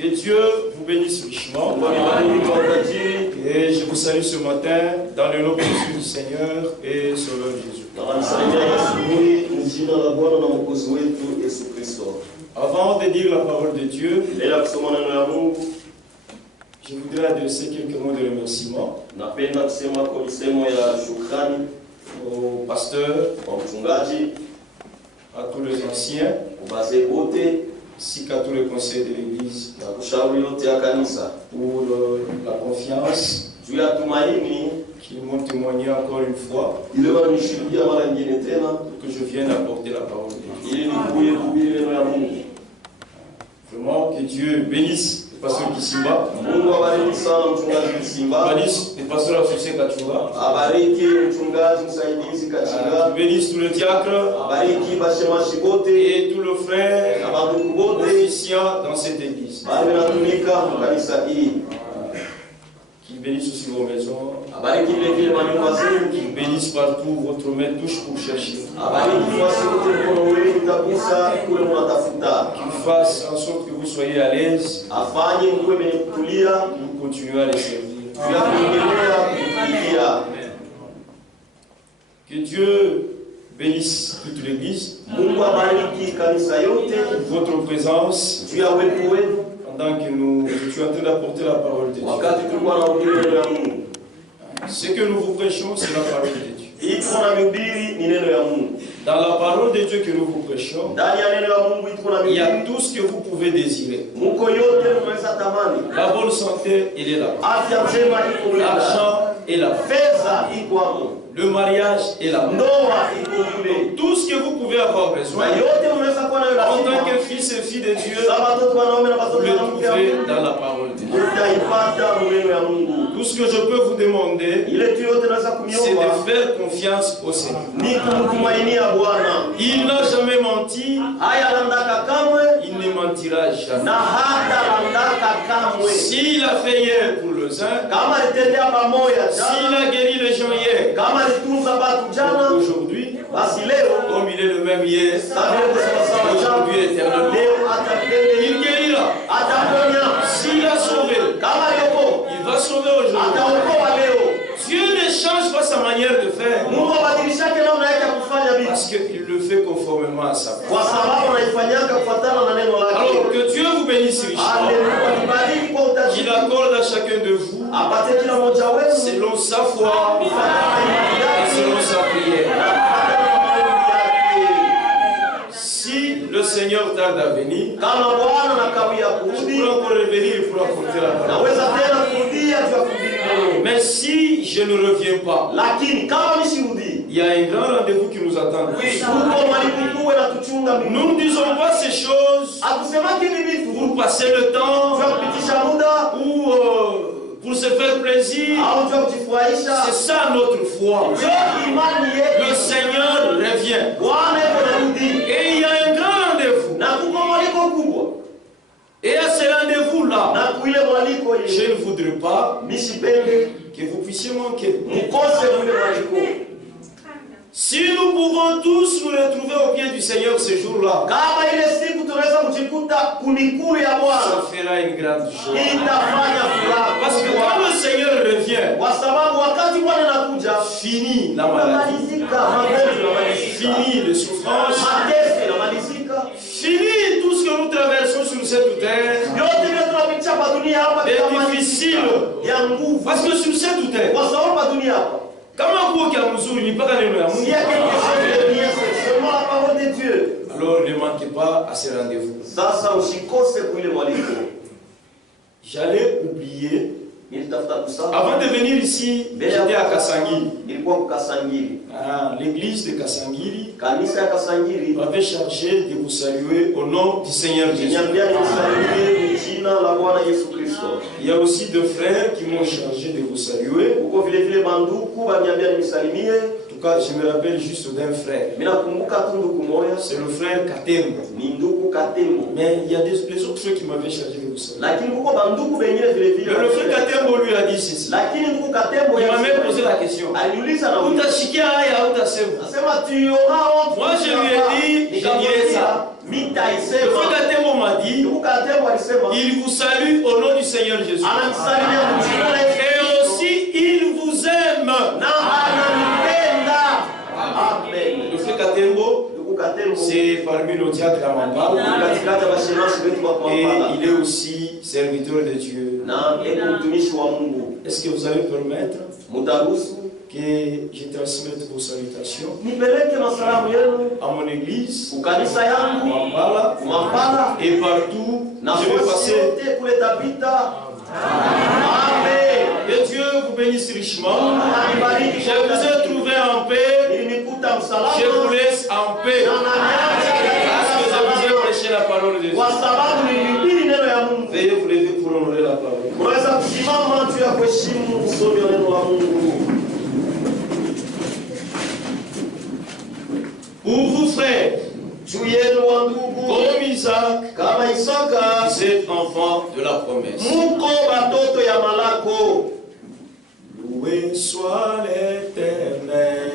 Que Dieu vous bénisse richement. Et je vous salue ce matin dans le nom précieux du Seigneur et Sauveur Jésus. Avant de dire la parole de Dieu, je voudrais adresser quelques mots de remerciement au pasteur, à tous les anciens, ainsi qu'à tous les conseils de l'Église, pour la confiance qu'ils m'ont témoigné encore une fois, que je vienne apporter la parole de Dieu. Vraiment, que Dieu bénisse le pasteur Kisimba, bénisse le pasteur associé Kachunga, bénisse tout le diacre et tout le frère officiant dans cette église. Qu'il bénisse aussi vos maisons, qu'il bénisse partout votre main touche pour chercher, qu'il fasse en sorte que vous soyez à l'aise, que vous continuez à les servir. Que Dieu bénisse toute l'église, votre présence, pendant que nous étions en train d'apporter la parole de Dieu. Ce que nous vous prêchons, c'est la parole de Dieu. Dans la parole de Dieu que nous vous prêchons, il y a tout ce que vous pouvez désirer. La bonne santé, elle est là. L'argent est là. Le mariage est là. Tout ce que vous pouvez avoir besoin, en tant que fils et fille de Dieu, vous le trouvez dans la parole de Dieu. Tout ce que je peux vous demander, c'est de faire confiance au Seigneur. Il n'a jamais menti, il ne mentira jamais. S'il a fait hier pour le zin, s'il a guéri les gens hier, aujourd'hui, comme il est le même hier, aujourd'hui éternellement, il guérira. S'il a sauvé, il va sauver aujourd'hui. Dieu ne change pas sa manière de faire, parce qu'il le fait conformément à sa parole. Alors que Dieu vous bénisse richement, qu'il accorde à chacun de vous selon sa foi et selon sa prière. Si le Seigneur tarde à venir, je pourrais encore revenir pour apporter la parole. Mais si je ne reviens pas, il y a un grand rendez-vous qui nous attend. Nous ne disons pas ces choses pour passer le temps ou pour se faire plaisir. C'est ça notre foi. Le Seigneur revient. Et il y a un grand rendez-vous. Et à ce rendez-vous-là, je ne voudrais pas que vous puissiez manquer. Si nous pouvons tous nous retrouver au pied du Seigneur ce jour-là, ça fera une grande chose. Parce que quand le Seigneur revient, fini la maladie, fini les souffrances, fini tout ce que nous traversons sur cette terre, est difficile. Parce que sur cette terre, alors ne manquez pas à ce rendez-vous. J'allais oublier. Avant de venir ici, j'étais à Kasangiri. L'église de Kasangiri m'avait chargé de vous saluer au nom du Seigneur Jésus. Il y a aussi deux frères qui m'ont chargé de vous saluer. En tout cas, je me rappelle juste d'un frère. C'est le frère Katembo. Mais il y a les autres frères qui m'avaient chargé de vous saluer. Le frère Katembo lui a dit ceci. Il m'a même posé la question. Moi je lui ai dit, je dirais ça. Le frère Katembo m'a dit, Il vous salue au nom du Seigneur Jésus. Et aussi, il vous aime. Le frère Katembo, c'est parmi nos diacres à Mambala. Et il est aussi serviteur de Dieu. Est-ce que vous allez permettre que je transmette vos salutations à mon église, Mambala, et partout, je vais passer. Que Dieu vous bénisse richement. Je vous ai trouvé en paix. Je vous laisse en paix. Parce que je vous ai prêché la parole de Dieu. Veuillez vous lever pour honorer la parole. Pour vous, frères, comme Isaac, vous êtes enfants de la promesse. Loué soit l'Éternel.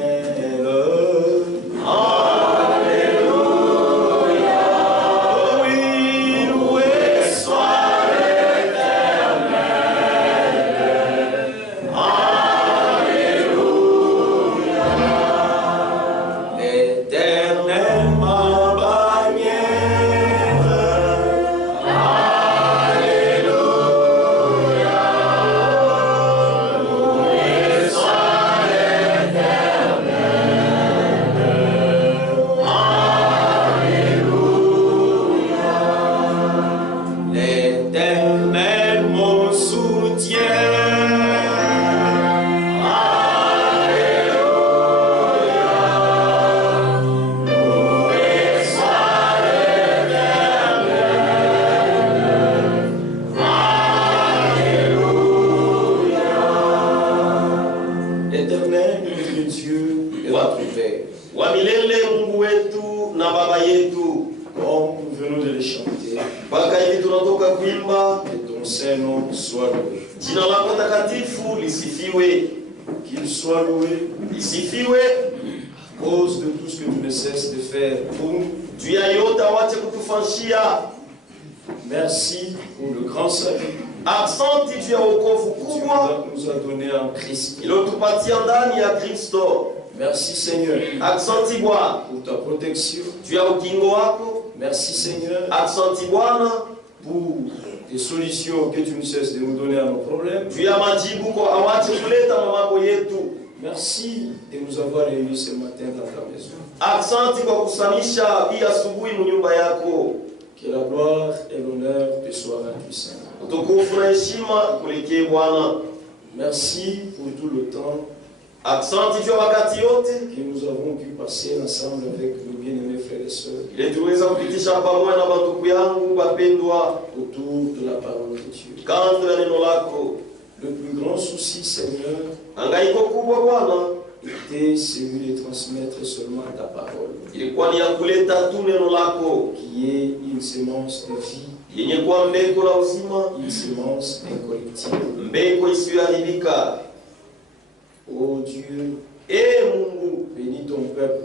Qu'il soit loué, à cause de tout ce que tu ne cesses de faire pour nous. Merci pour le grand salut que tu nous as donné en Christ. Merci Seigneur pour ta protection. Merci Seigneur pour des solutions que tu ne cesses de nous donner à nos problèmes. Merci de nous avoir réunis ce matin dans ta maison. Que la gloire et l'honneur te soient rendus, Seigneur. Merci pour tout le temps que nous avons pu passer ensemble avec nos bien-aimés frères et sœurs autour de la parole de Dieu. Le plus grand souci, Seigneur, était celui de transmettre seulement ta parole, qui est une semence de vie, une semence incorruptible. Oh Dieu, bénis ton peuple.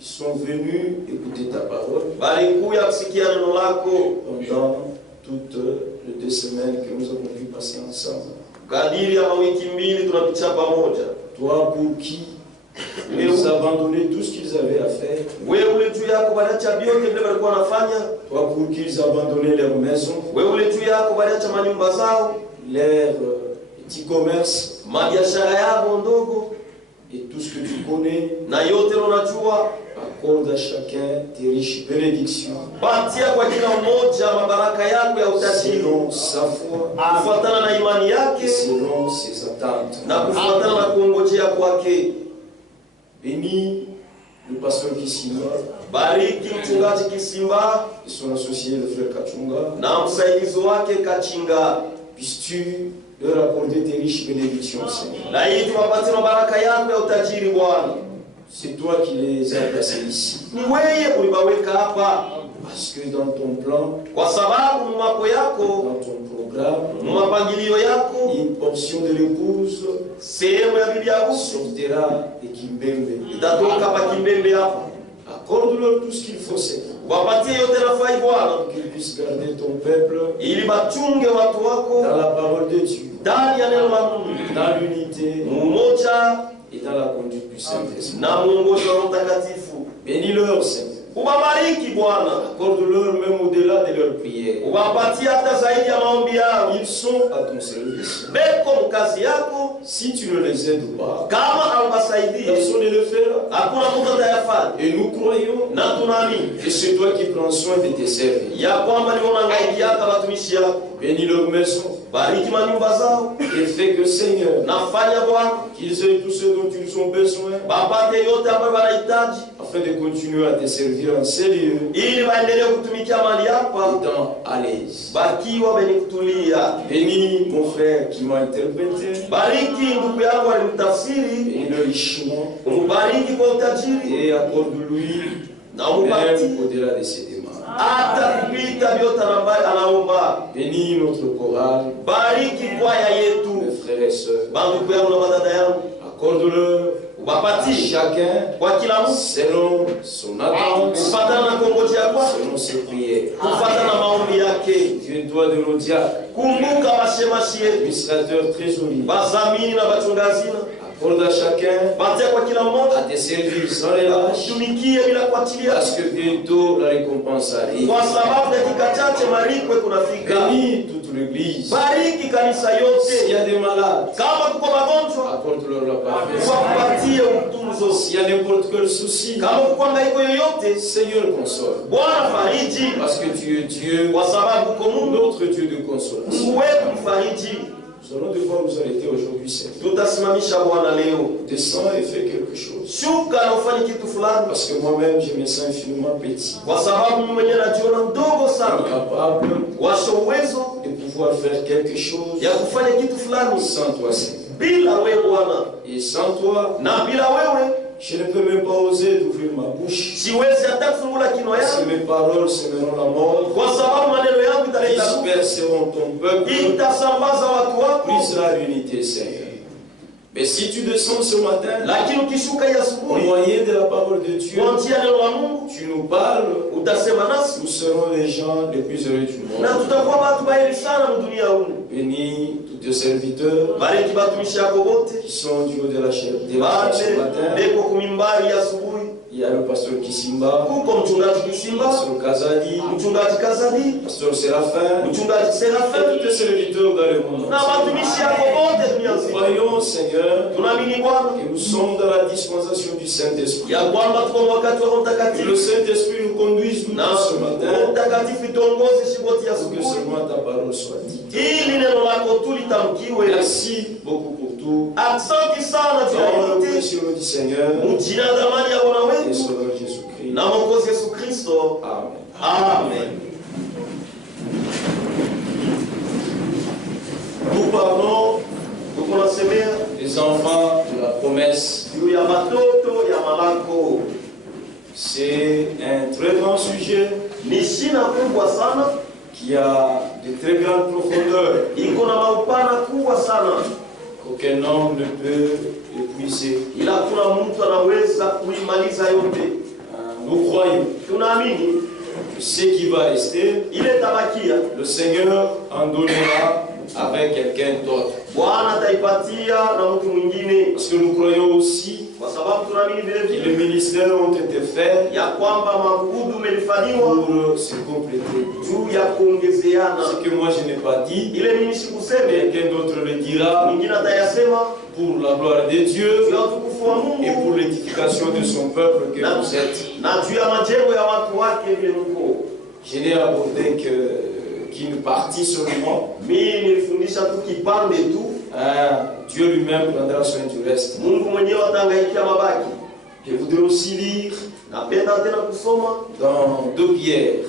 Ils sont venus écouter ta parole pendant toutes les 2 semaines que nous avons pu passer ensemble. Toi pour qui ils ont abandonné tout ce qu'ils avaient à faire. Toi pour qui ils ont abandonné leur maison, leur petit commerce, et tout ce que tu connais. Accorde à chacun tes riches bénédictions selon sa foi et selon ses attentes. Bénis le pasteur Kisimba et son associé le frère Kachunga. Puisses-tu leur accorder tes riches bénédictions, Seigneur. C'est toi qui les as placés ici. Parce que dans ton plan, dans ton programme, une portion de l'épouse sortira de Kimbembe. Accorde-leur tout ce qu'il faut, Seigneur. Qu'il puisse garder ton peuple dans la parole de Dieu, dans l'unité et dans la conduite du Saint-Esprit. Bénis-leur, Seigneur. Accorde-leur même au-delà de leur prière. Ils sont à ton service. Si tu ne les aides pas, personne ne le fera. Et nous croyons que c'est toi qui prends soin de tes serviteurs. Bénis leur maison. Et fais que, Seigneur, qu'ils aient tout ce dont ils ont besoin afin de continuer à te servir en sérieux, étant à l'aise. Bénis mon frère qui m'a interprété. Bénis-le richement. Et accorde-lui même au-delà de ses demandes. Bénis notre chorale, mes frères et sœurs. Accorde-leur à chacun selon son attente, selon ses prières. Viens-toi de nos diacres, administrateurs trésoriers. Accorde à chacun à te servir sans relâche, parce que bientôt la récompense arrive. Bénis toute l'église. S'il y a des malades, accorde-leur la parfaite. S'il y a n'importe quel souci, Seigneur, console. Parce que tu es Dieu, notre Dieu de consolation. Nous allons devoir nous arrêter aujourd'hui, Seigneur. Descends et fais quelque chose. Parce que moi-même, je me sens infiniment petit. Incapable de pouvoir faire quelque chose sans toi, Seigneur. Et sans toi, je ne peux même pas oser d'ouvrir ma bouche. Si mes paroles sèmeront la mort, disperseront ton peuple, brisera l'unité, Seigneur. Mais si tu descends ce matin, au moyen de la parole de Dieu, tu nous parles, nous serons les gens les plus heureux du monde. Bénis tous tes serviteurs qui sont du haut de la chair ce matin. Il y a le pasteur Kisimba, pasteur Kazadi, pasteur Séraphin, et tous les serviteurs dans le monde. Nous croyons, Seigneur, que nous sommes dans la dispensation du Saint-Esprit. Que le Saint-Esprit nous conduise nous ce matin, pour que seulement ta parole soit dite. Merci beaucoup pour tout. Dans le précieux nom du Seigneur, et sur le Jésus-Christ. Amen. Amen. Nous parlons des enfants de la promesse. C'est un très grand sujet qui a de très grandes profondeurs qu'aucun homme ne peut épuiser. Nous croyons que ce qui va rester, le Seigneur en donnera avec quelqu'un d'autre. Parce que nous croyons aussi que les ministères ont été faits pour se compléter. Ce que moi je n'ai pas dit, quelqu'un d'autre le dira pour la gloire de Dieu et pour l'édification de son peuple que vous êtes. Je n'ai abordé qu'une partie seulement. Dieu lui-même prendra soin du reste. Je voudrais aussi lire dans 2 Pierre.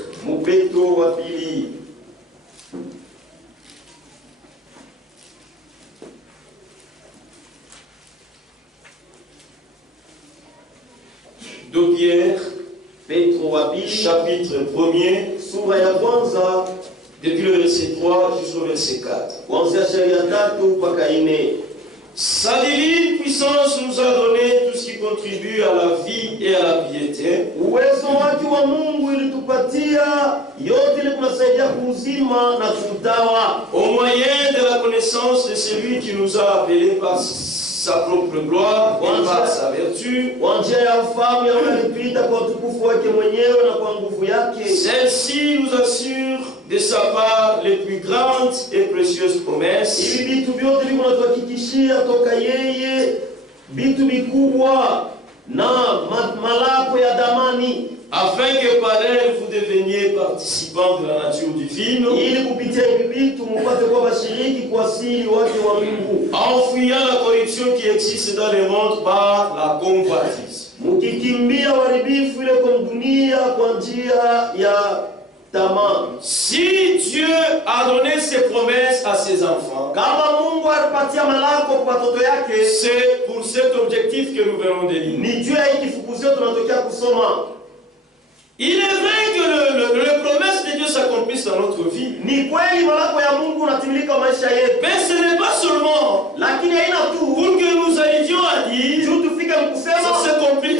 2 Pierre, chapitre 1er, depuis le verset 3 jusqu'au verset 4. Sa divine puissance nous a donné tout ce qui contribue à la vie et à la piété. Uwezo wake wa Mungu ilitupatia yote ile kunasaidia kuuzima na kutawa. Au moyen de la connaissance de celui qui nous a appelés par sa propre gloire et par sa vertu. Kwa njia ya ufahamu ya unalipita kwa utukufu wake mwenyewe na kwa nguvu yake. Celle-ci nous assure de sa part les plus grandes et précieuses promesses. Hivi vitu vyote vinatuhakikishia toka yeye vitu vikubwa na malako ya damani, afin que par elle vous deveniez participants de la nature divine, ili kupitia hivi vitu mpate kuwa washiriki kwa asili wake wa Mungu, enfuyant la corruption qui existe dans le monde par la convoitise. Mkikimbia uharibifu ile kwa dunia kwa njia ya tamaa. Si Dieu a donné ses promesses à ses enfants, kama Mungu alipatia malako kwa watoto yake, c'est pour cet objectif que nous venons de lire. Ni juu ya hiki fukuzio tunatokea kusoma. Il est vrai que les promesses de Dieu s'accomplissent dans notre vie. Ni kweli malako ya Mungu unatimilika maisha yetu. Mais ce n'est pas seulement lakini haina tu pour que nous arrivions à dire juu tufike mkusema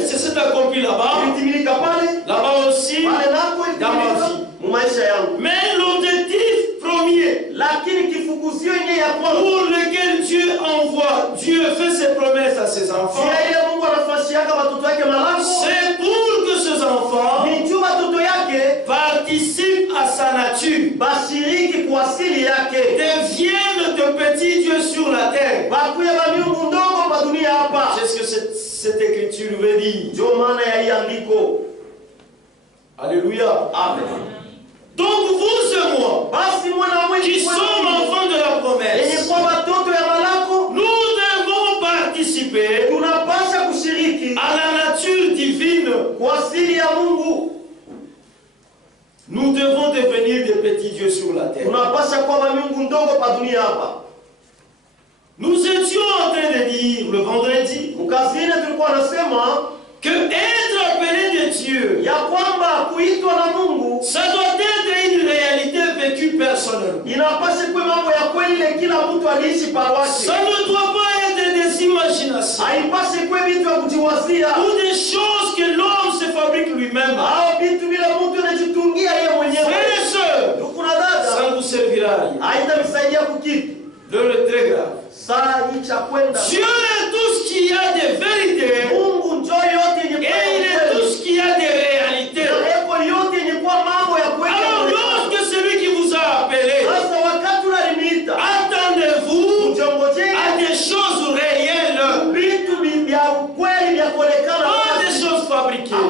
c'est cet accompli là-bas, ilitimilika pale, là-bas aussi, pale nako dans ma vie. Maisha yangu. Mais l'objectif premier, lakini kifukuzio yenyewe ya kwanza pour lequel Dieu fait ses promesses à ses enfants, c'est pour que ces enfants participent à sa nature, deviennent de petits dieux sur la terre. C'est ce que cette écriture veut dire. Alléluia. Amen. Donc vous et moi, qui sommes enfants de la promesse, nous devons participer à la nature divine. Nous devons devenir des petits dieux sur la terre. Nous étions en train de dire le vendredi que être appelé de Dieu, ça doit être une réalité vécue personnellement. Ça ne doit pas être des imaginations ou des choses que l'homme se fabrique lui-même. Frères et sœurs, ça ne vous servira à rien. L'heure est très grave. Dieu est tout ce qu'il y a de vérité et il est tout ce qu'il y a de réalité. Alors lorsque celui qui vous a appelé, attendez-vous à des choses réelles, pas des choses fabriquées. Tout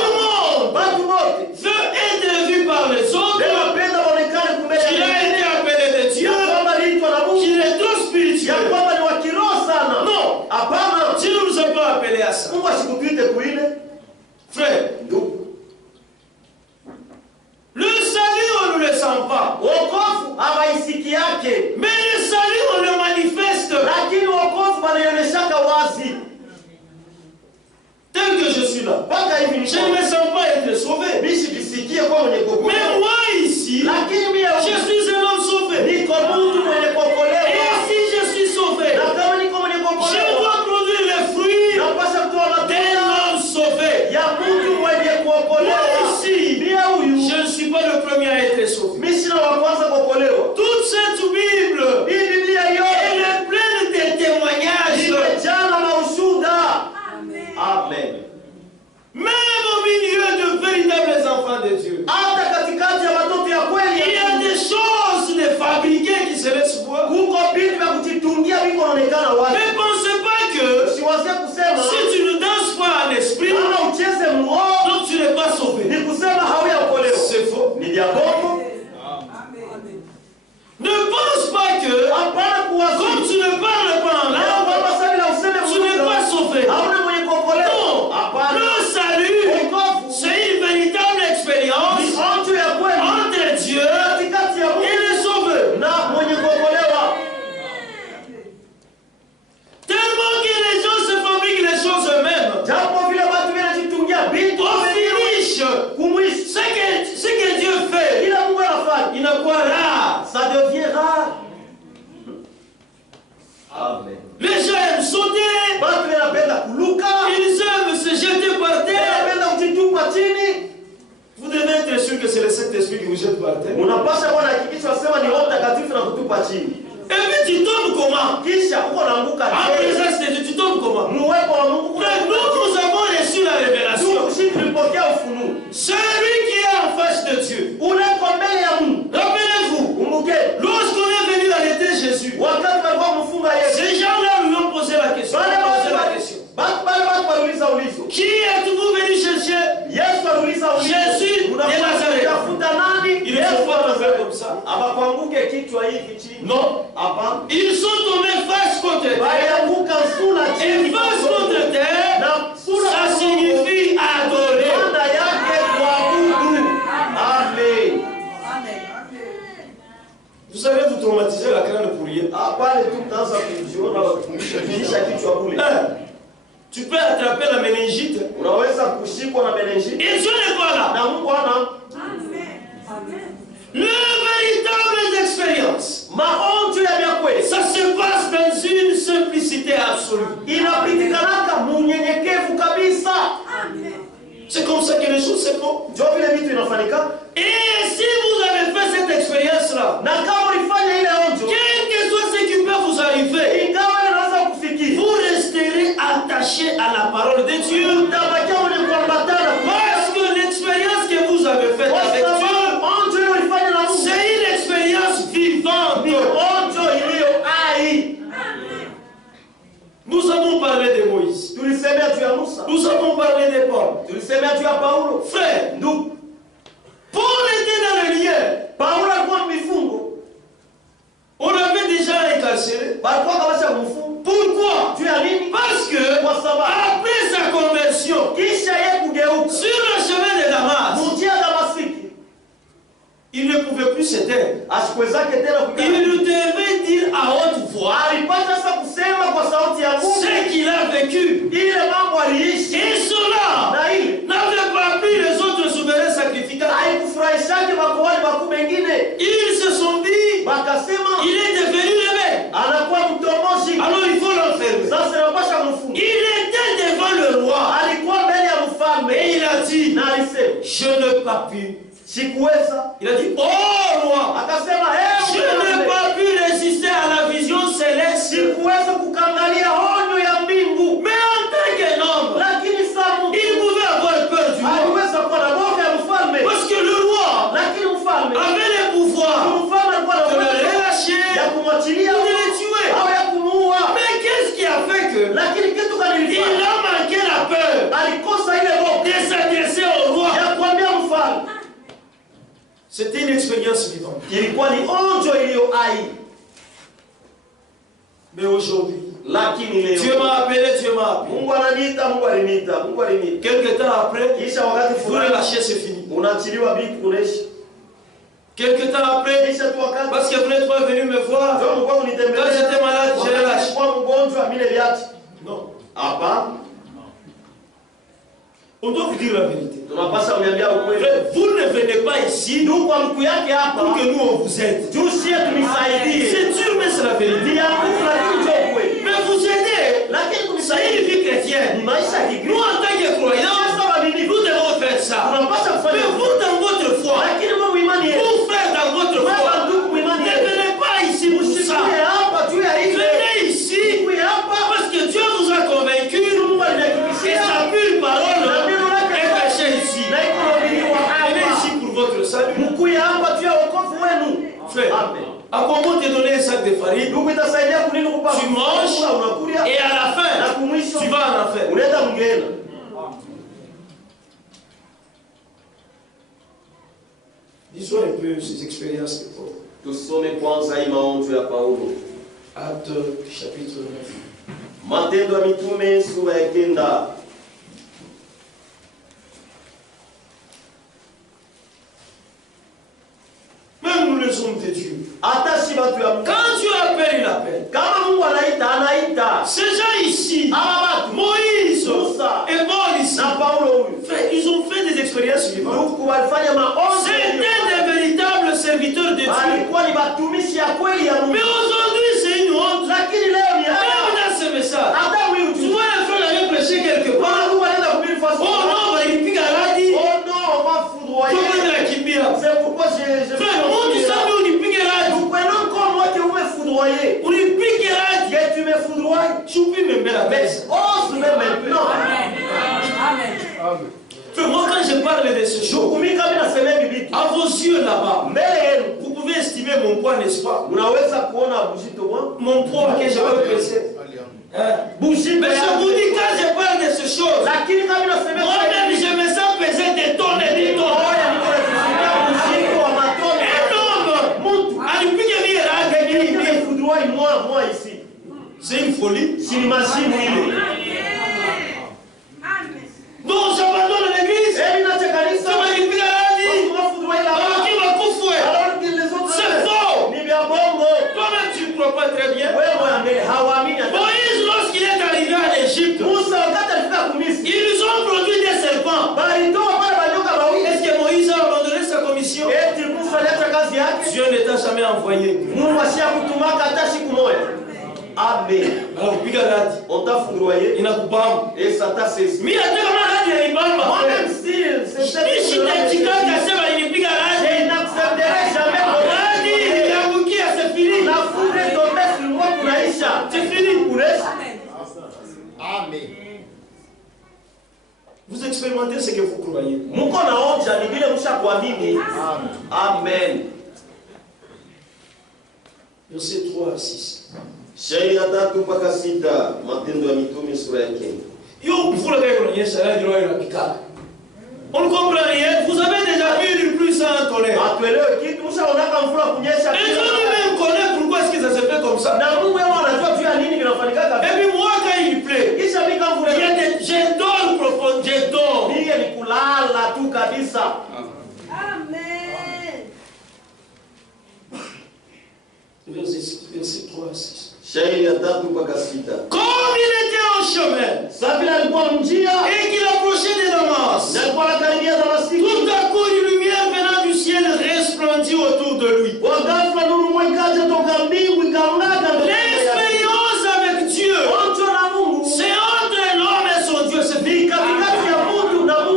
le monde veut être vu par les autres qu'il a été appelé de Dieu, qu'il est trop spirituel. Non, Dieu ne nous a pas appelés à ça. Frère, le salut on ne le sent pas, mais le salut on le manifeste. Tel que je suis là, je ne me sens pas être sauvé. Mais moi ici, je suis un homme sauvé. Et si je suis sauvé, je dois produire les fruits d'un homme sauvé. Moi ici, je ne suis pas le premier à être sauvé. Toute cette Bible, elle est pleine de témoignages. Amen. Même au milieu de véritables enfants de Dieu, il y a des choses de fabriquées qui se laissent voir. Ne pensez pas que si tu ne danses pas en esprit, donc tu n'es pas sauvé. C'est faux. Ne pense pas que comme tu ne parles pas en langue, tu n'es pas sauvé. Non, le salut, c'est une véritable expérience entre Dieu et les sauveurs. Tellement que les gens se fabriquent les choses eux-mêmes. Au finish, ce que Dieu fait, il n'a quoi rare. Ça devient rare. Les gens aiment sauter. Ils aiment se jeter par terre. Vous devez être sûr que c'est le Saint-Esprit qui vous jette par terre. Et puis tu tombes comment? En présence de Dieu, tu tombes comment? Nous avons reçu la révélation. Celui qui est en face de Dieu. Rappelez-vous, lorsqu'on est venu arrêter Jésus, ces gens-là lui ont posé la question. Qui êtes-vous venu chercher? Jésus de Nazareth. Il ne faut pas faire comme ça. Non. Ils sont tombés face contre terre. Et face contre terre, ça signifie adorer. Amen. Vous savez, vous traumatisez la crâne pour rien. Tu peux attraper la méningite. Et Dieu n'est pas là. Les véritables expériences, ça se passe dans une simplicité absolue. C'est comme ça que les choses se font. Et si vous avez fait cette expérience-là, quel que soit ce qui peut vous arriver, vous resterez attaché à la parole de Dieu. Parce que l'expérience que vous avez faite avec Dieu, c'est une expérience vivante. Nous avons parlé de Moïse. Nous avons parlé de Paul. Frère, Paul était dans le lien. On avait déjà incarcéré. Pourquoi? Parce que après sa conversion, sur le chemin de Damas, il ne pouvait plus se taire. Il devait dire à haute voix ce qu'il a vécu. Et cela n'avait pas pris les autres souverains sacrificateurs. Ils se sont dit, il est devenu rebelle. Alors il faut l'enfermer. Il était devant le roi. Et il a dit, je ne peux plus. Il a dit, oh roi, je n'ai pas pu résister à la vision céleste. Mais en tant qu'un homme, il pouvait avoir peur du roi. Parce que le roi avait le pouvoir de le relâcher ou de le tuer. Mais qu'est-ce qui a fait que il a manqué la peur de s'adresser au roi? C'était une expérience vivante. Mais aujourd'hui, Dieu m'a appelé, Dieu m'a appelé. Quelque temps après, vous relâchez, c'est fini. Quelque temps après, parce que vous n'êtes pas venu me voir, quand j'étais malade, je relâche. Non. On doit vous dire la vérité. Vous ne venez pas ici pour que nous on vous aide. C'est dur, mais c'est la vérité. Mais vous aidez. Ça est une vie chrétienne. Nous, en tant que croyants, nous devons faire ça. Mais vous, dans votre foi, vous frères, dans votre foi, ne venez pas ici pour ça. Venez ici parce que Dieu vous a convaincu et sa pure parole est cachée ici. Venez ici pour votre salut. Frère, à quoi bon te donner un sac de farine? Tu manges et à la fin, tu vas en enfer. Disons un peu ces expériences de Paul. Acte chapitre 9. Matendo ya Mitume sura ya 9. Même nous les hommes de Dieu. Quand Dieu appelle, il appelle. Ces gens ici, Moïse et Paul ici, frère, ils ont fait des expériences vivantes. C'était des véritables serviteurs de Dieu. Mais aujourd'hui, c'est une honte. Même Frère, monte ça, nous piquerons. Nous prenons comme moi que vous me foudroyez. Vous me piquerons. Que tu me foudroies. Je peux même la baisse. Ose même maintenant. Amen. Frère, moi quand je parle de ce choses, à vos yeux là-bas, vous pouvez estimer mon poids, n'est-ce pas? Mon poids que je vais peser. Mais je vous dis, quand je parle de ces choses, moi-même je me sens peser des tonnes et des tonnes. Moi ici. C'est une folie. Donc j'abandonne l'église. C'est faux. Toi-même tu ne crois pas très bien. Moïse, lorsqu'il est arrivé en Égypte, ils ont produit des serpents. Est-ce que Moïse a abandonné sa commission? Dieu ne t'a jamais envoyé. Amen. Alors, on t'a foudroyé. Il n'a pas. Et ça t'a saisi. Mais moi-même, si je n'accepterai jamais. La foudre est tombée sur moi pour Aïcha. C'est fini pour Amen. Vous expérimentez ce que vous croyez. Amen. Verset 3 à 6. Sheria 3 mpaka 6, Matendo ya Mitume sura ya 9. On ne comprend rien. Vous avez déjà vu une pluie sans tonnerre. Et Dieu lui-même connaît pourquoi est-ce que ça se fait comme ça. Et puis moi quand il pleut, je dors profond, je dors. Amen. Verset 3 à 6. Comme il était en chemin et qu'il approchait de Damas, tout à coup une lumière venant du ciel resplendit autour de lui. L'expérience avec Dieu, c'est entre l'homme et son Dieu.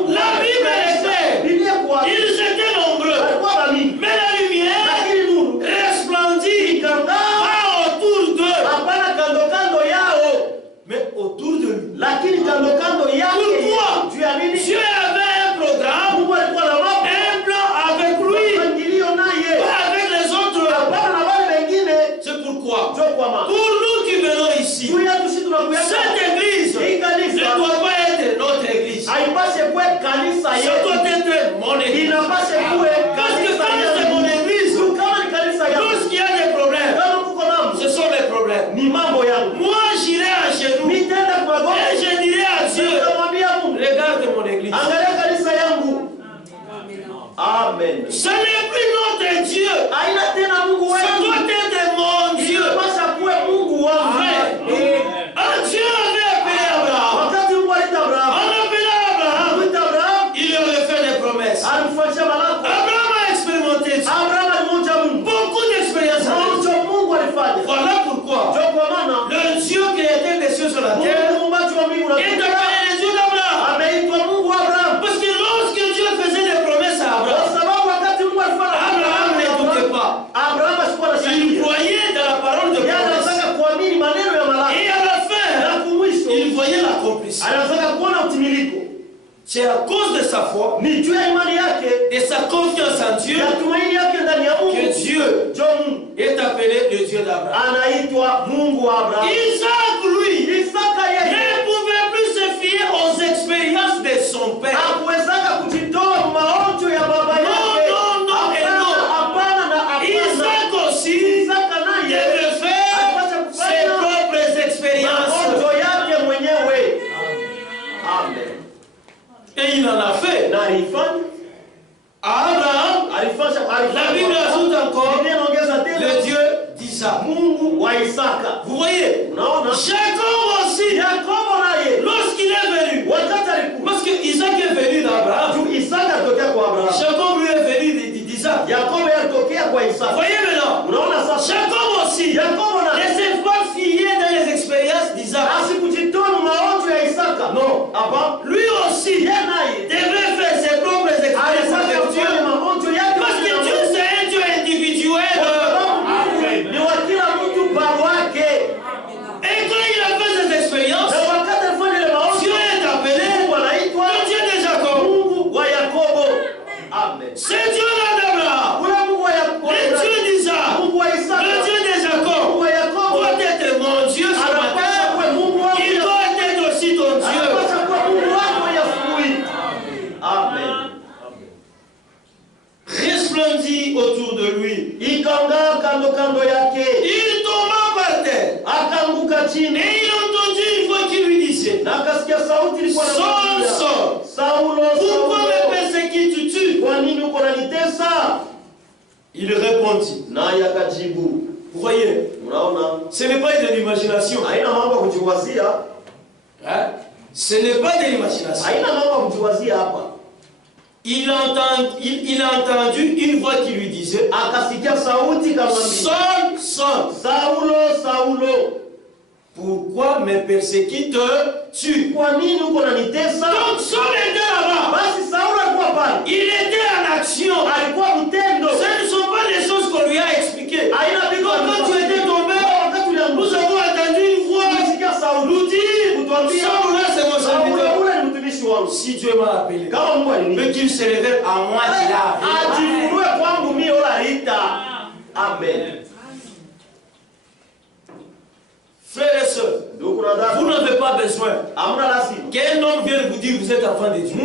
La Bible est claire. Ils étaient nombreux, mais la lumière resplendit autour d'eux. Mais autour de lui. Pourquoi? Dieu avait un programme, un plan avec lui, pas avec les autres. C'est pourquoi, pour nous qui venons ici, cette église ne doit pas être notre église. Ça doit être mon église. Parce que quand c'est mon église, lorsqu'il y a des problèmes, ce sont mes problèmes. Moi, j'irai à genoux et je dirai à Dieu, regarde mon église. Amen. Ce n'est plus notre Dieu. Ça doit être mon Dieu. Un Dieu avait appelé Abraham. En appelant Abraham, il lui avait fait des promesses. Abraham a expérimenté Dieu. Beaucoup d'expériences. Voilà pourquoi le Dieu créateur des cieux sur la terre est appelé le Dieu d'Abraham. Parce que lorsque Dieu faisait des promesses à Abraham, Abraham ne doutait pas. Il croyait dans la parole de Dieu. Et à la fin, il voyait l'accomplissement. C'est à cause de sa foi et sa confiance en Dieu que Dieu est appelé le Dieu d'Abraham. Isaac, lui, ne pouvait plus se fier aux expériences de son père. Isaac aussi devait faire ses propres expériences. Amen. Et il en a fait. À Abraham, la Bible ajoute encore le Dieu d'Isaac. Vous voyez, Jacob aussi, lorsqu'il est venu, parce que Isaac est venu d'Abraham, Jacob lui est venu d'Isaac. Vous voyez maintenant, Jacob aussi ne s'est pas fié dans les expériences d'Isaac. Non, lui aussi devait faire ses propres expériences avec Dieu. Parce que Dieu c'est C'est Dieu d'Abraham, le Dieu d'Isaac, le Dieu de Jacob, doit être mon Dieu ce matin. Il doit être aussi ton Dieu. Amen. Resplendit autour de lui. Il tomba par terre. Et il entendit une voix qui lui disait: Saul, Saul, pourquoi me persécutes-tu? Il répondit. Vous voyez, ce n'est pas de l'imagination. Hein? Ce n'est pas de l'imagination. Il a entendu une voix qui lui disait: Saul, Saul, pourquoi me persécutes-tu? Donc Saul était là-bas. Il était en action. Ce ne sont pas des choses qu'on lui a expliquées. Quand tu étais tombé, nous avons entendu une voix nous dire: Saul, c'est mon serviteur. Si Dieu m'a appelé, mais qu'il se révèle à moi qu'il a appelé. Amen. Frères et sœurs, vous n'avez pas besoin qu'un homme vienne vous dire: vous êtes enfant de Dieu.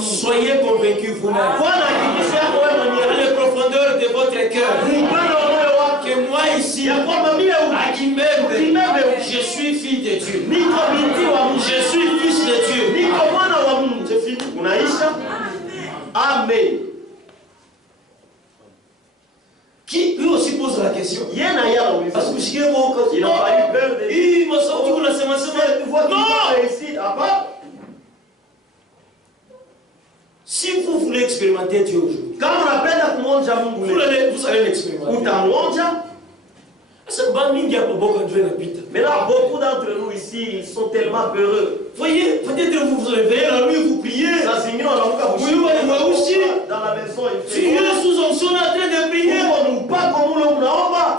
Soyez convaincus vous-même, dans les profondeurs de votre cœur, que moi ici, à Kimbembe, je suis fille de Dieu. Je suis fils de Dieu. Amen. Qui lui aussi pose la question. Parce que je il n'a pas eu peur de dire: il m'a sorti pour la semence. Non! Si vous voulez expérimenter Dieu aujourd'hui, vous allez l'expérimenter. Mais là, beaucoup d'entre nous ici, ils sont tellement peureux. Voyez, peut-être vous vous réveillez la nuit, vous priez. Dans la maison, tu es sous un son en train de prier.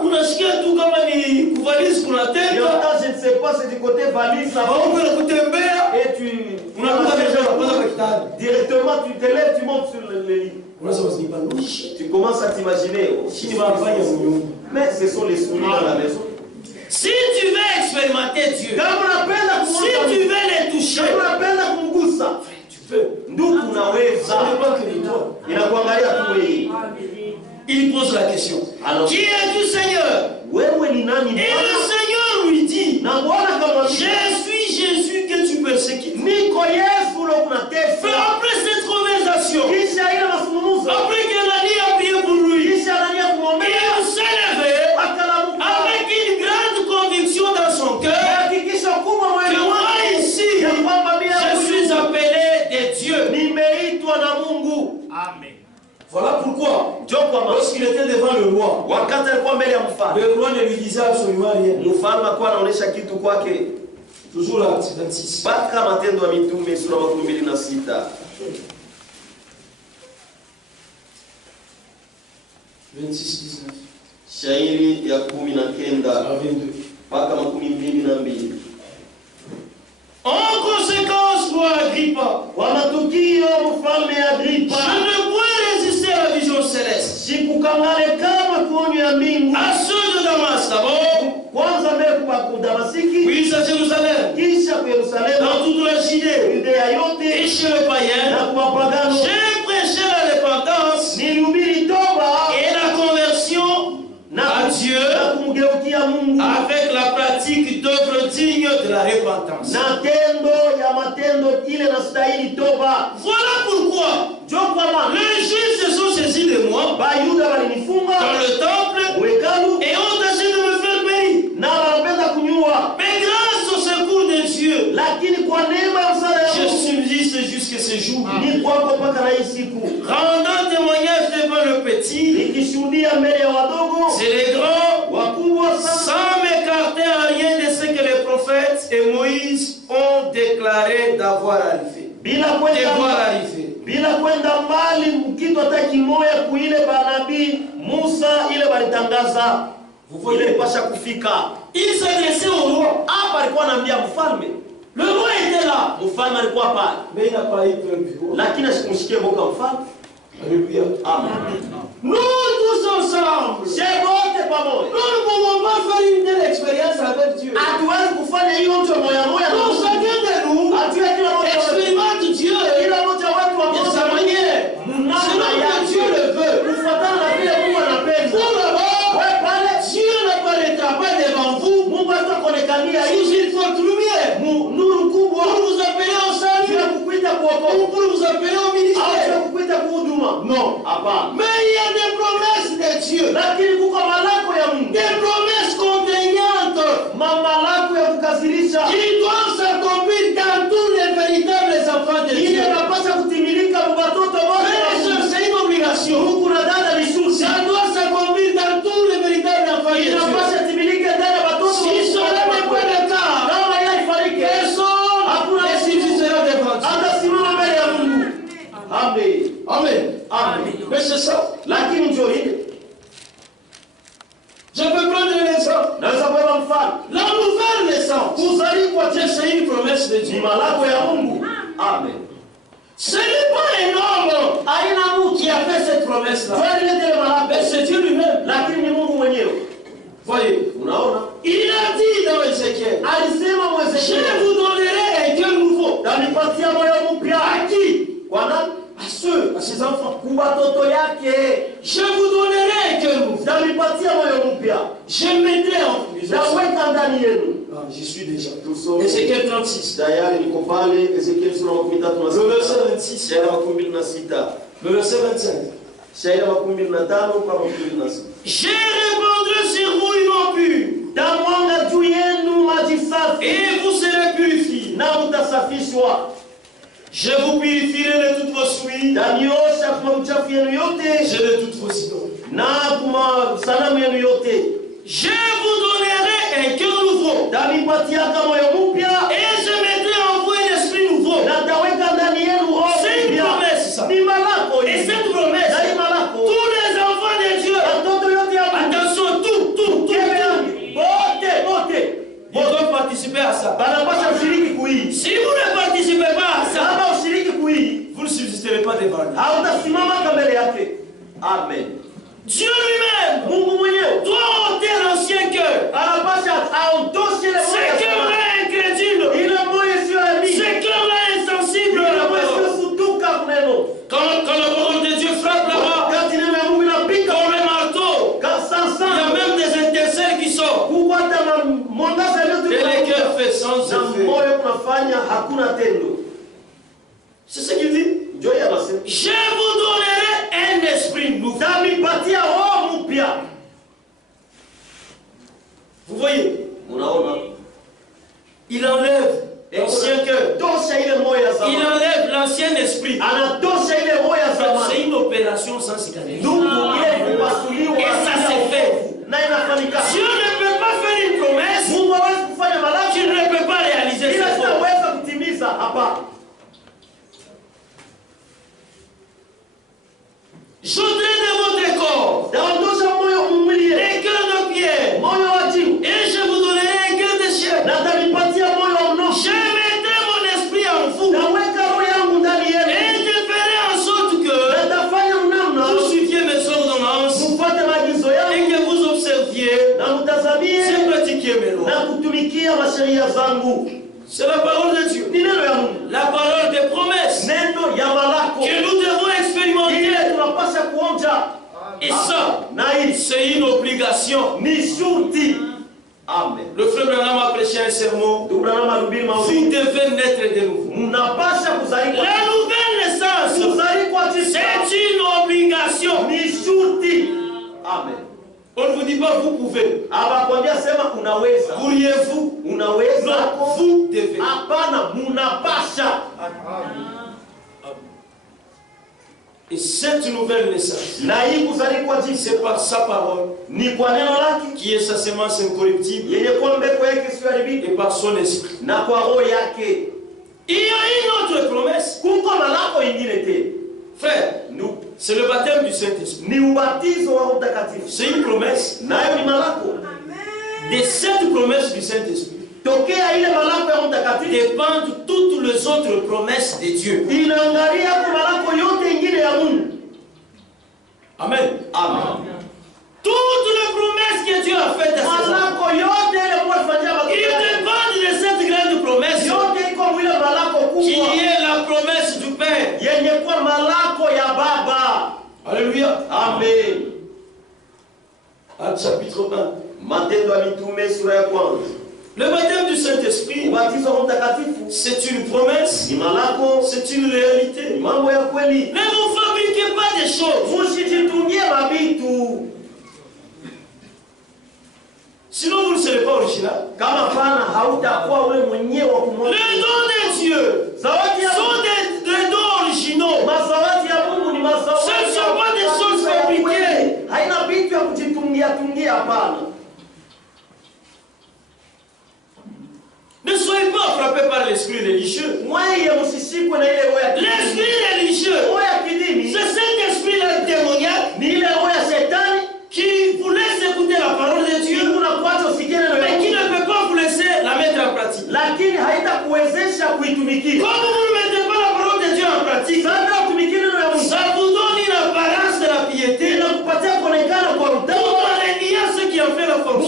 Unasikia tu kama ni kuvalisi kuna tenda. Je ne sais pas, c'est du côté valise. Et tu directement, tu te lèves, tu montes sur le lit. Tu commences à t'imaginer. Mais ce sont les souris dans la maison. Si tu veux expérimenter Dieu, si tu veux les toucher, tu peux. Il pose la question: qui es-tu, Seigneur? Et le Seigneur lui dit: je suis Jésus que tu persécutes. Après cette conversation, après qu'Ananie a prié pour lui, il s'est levé avec une grande conviction dans son cœur que moi ici, je suis appelé de Dieu. Amen. Voilà pourquoi, lorsqu'il était devant le roi, le roi ne lui disait absolument rien. Toujours là, 26. 26, 19. Shairi ya 19 mpaka 22. En conséquence, roi Agrippa, je ne peux résister à la vision céleste. À ceux de Damas d'abord, puis à Jérusalem, dans toute la Judée et chez le païen, j'ai prêché la repentance et la conversion à Dieu avec la pratique d'œuvres dignes de la repentance. Voilà pourquoi les Juifs se sont saisis de moi dans le temple et ont essayé de me faire périr. Mais grâce au secours de Dieu, je subsiste jusqu'à ce jour, rendant témoignage devant le petit, c'est les grands, sans m'écarter à rien de ce que les prophètes et Moïse ont déclaré d'avoir arrivé. Bila kwenda mbali mkito hata kimoya kuile banabii Musa ile walitangaza ile pasha kufika. Il s'adressait au roi. Hapa alikuwa anaambia mfalme. Le roi était là. Mfalme alikuwa pale. Mais il n'a pas eu plein bureau. Lakini asikumshikie boka mfalme. Alléluia. Amen. Nous tous ensemble. C'est bote pamoja. Nous ne pouvons pas faire une telle expérience avec Dieu. Hatuwezi kufanya hiyo mtu moya moya. Donc chacun de nous expérimente Dieu kila mmoja wetu de sa manière. Selon que Dieu le veut. Kufuatana na vile Mungu anapenda. Pour d'abord, Dieu n'apparaîtra pas devant vous. Mungu atakuonekania sous une forte lumière. Nuru kubwa. Pour vous appeler au salut. Ou pour vous appeler au ministère. Non, hapana. Mais il y a des promesses de Dieu. Lakini kuko malako ya Mungu. Des promesses contraignantes. Malako ya kukasirisha. Qui doivent s'accomplir dans tous les véritables enfants de Dieu. Ile inapaswa kutimilika kwa watoto wote. C'est une obligation. Huku na dada ni shughuli. Ça doit s'accomplir dans tous les véritables enfants de Dieu. Inapaswa timilika ndani ya watoto. Si cela n'est pas le cas, kama ile ifariki, personne ne suffisera devant Dieu. Atasimama mbele ya Mungu. Amen. Amen. Amen. Mais c'est ça. Lakini njoo ile. Je peux prendre un exemple. Naweza kubeba mfano. La nouvelle naissance. Kuzaliwa C'est une promesse de Dieu. ni malako ya Mungu. Amen. Ce n'est pas un homme qui a fait cette promesse-là. Mais c'est Dieu lui-même. Lakini ni Mungu mwenyewe. Voyez, unaona? Il a dit dans Ézéchiel, alisema je vous donnerai un cœur nouveau. Nitanipatia moyo mpya. À qui? À ceux, à ses enfants. Watoto yake. Je vous donnerai un cœur nouveau. Nitanipatia moyo mpya. Je mettrai en vous. Naweka ndani yenu. J'y suis déjà. Ézéchiel 36. Tayari niko pale. Ezekiel sura 13. Le verset 26. Shairi 26. Le verset 25. Shairi 25 kwa 26. Je répandrai sur vous une eau pure. Tamwanga juu yenu maji safi. Et vous serez purifiés. Na mtasafishwa. Je vous purifierai de toutes vos souilles. Taniosha kwa uchafu yenu yote. Je de toutes vos idoles. Na kuma sanamu yenu yote. Je vous donnerai un cœur nouveau. Tanipatiaka moyo mpya. Et je mettrai en vous un esprit nouveau. Na taweka ndani yenu roho mpya. C'est une promesse ça. Ni malako. Et cette promesse, tous les enfants de Dieu, attention, tout. Ils doivent participer à ça. Si vous ne participez pas à ça, vous ne subsisterez pas devant lui. Amen. Dieu lui-même doit ôter l'ancien cœur. Ce cœur-là incrédule. Ce cœur-là insensible. Quand la parole de Dieu frappe là-bas, comme un marteau, il y a même des étincelles qui sortent. Et le cœur fait sans effet. C'est ce qu'il dit. Je vous donnerai un esprit nouveau. Vous voyez, il enlève l'ancien cœur. Il enlève l'ancien esprit. C'est une opération sans cicatrice. Et ça s'est fait. Dieu ne peut pas faire une promesse qu'il ne peut pas réaliser. J'ôterai de votre corps des cœurs de pierre. Et je vous donnerai un cœur de chair. Je mettrai mon esprit en vous. Et je ferai en sorte que vous suiviez mes ordonnances et que vous observiez et pratiquiez mes lois. C'est la parole de Dieu. La parole des promesses que nous devons expérimenter. Et ça, c'est une obligation. Amen. Le frère Branham a prêché un sermon. Vous devez naître de nouveau. La nouvelle naissance, c'est une obligation. Amen. On ne vous dit pas vous pouvez. Pourriez-vous? Non, vous devez. Et cette nouvelle naissance, c'est par sa parole, qui est sa sémence incorruptible, et par son esprit. Il y a une autre promesse. Frère, c'est le baptême du Saint-Esprit. C'est une promesse. De cette promesse du Saint-Esprit, dépendent toutes les autres promesses de Dieu. Amen. Amen. Toutes les promesses que Dieu a faites à ses enfants, ils dépendent de cette grande promesse qui est la promesse du Père. Alléluia. Amen. Acte chapitre 1. Le baptême du Saint-Esprit, c'est une promesse, c'est une réalité. Ne vous fabriquez pas des choses. Sinon vous ne serez pas original. Les dons de Dieu sont des dons originaux. Ce ne sont pas des choses fabriquées. Ne soyez pas frappés par l'esprit religieux. L'esprit religieux, c'est cet esprit-là démoniaque qui vous laisse écouter la parole de Dieu, mais qui ne peut pas vous laisser la mettre en pratique. Comme vous ne mettez pas la parole de Dieu en pratique, ça vous donne une apparence de la piété, tout en déniant ce qui en fait la force.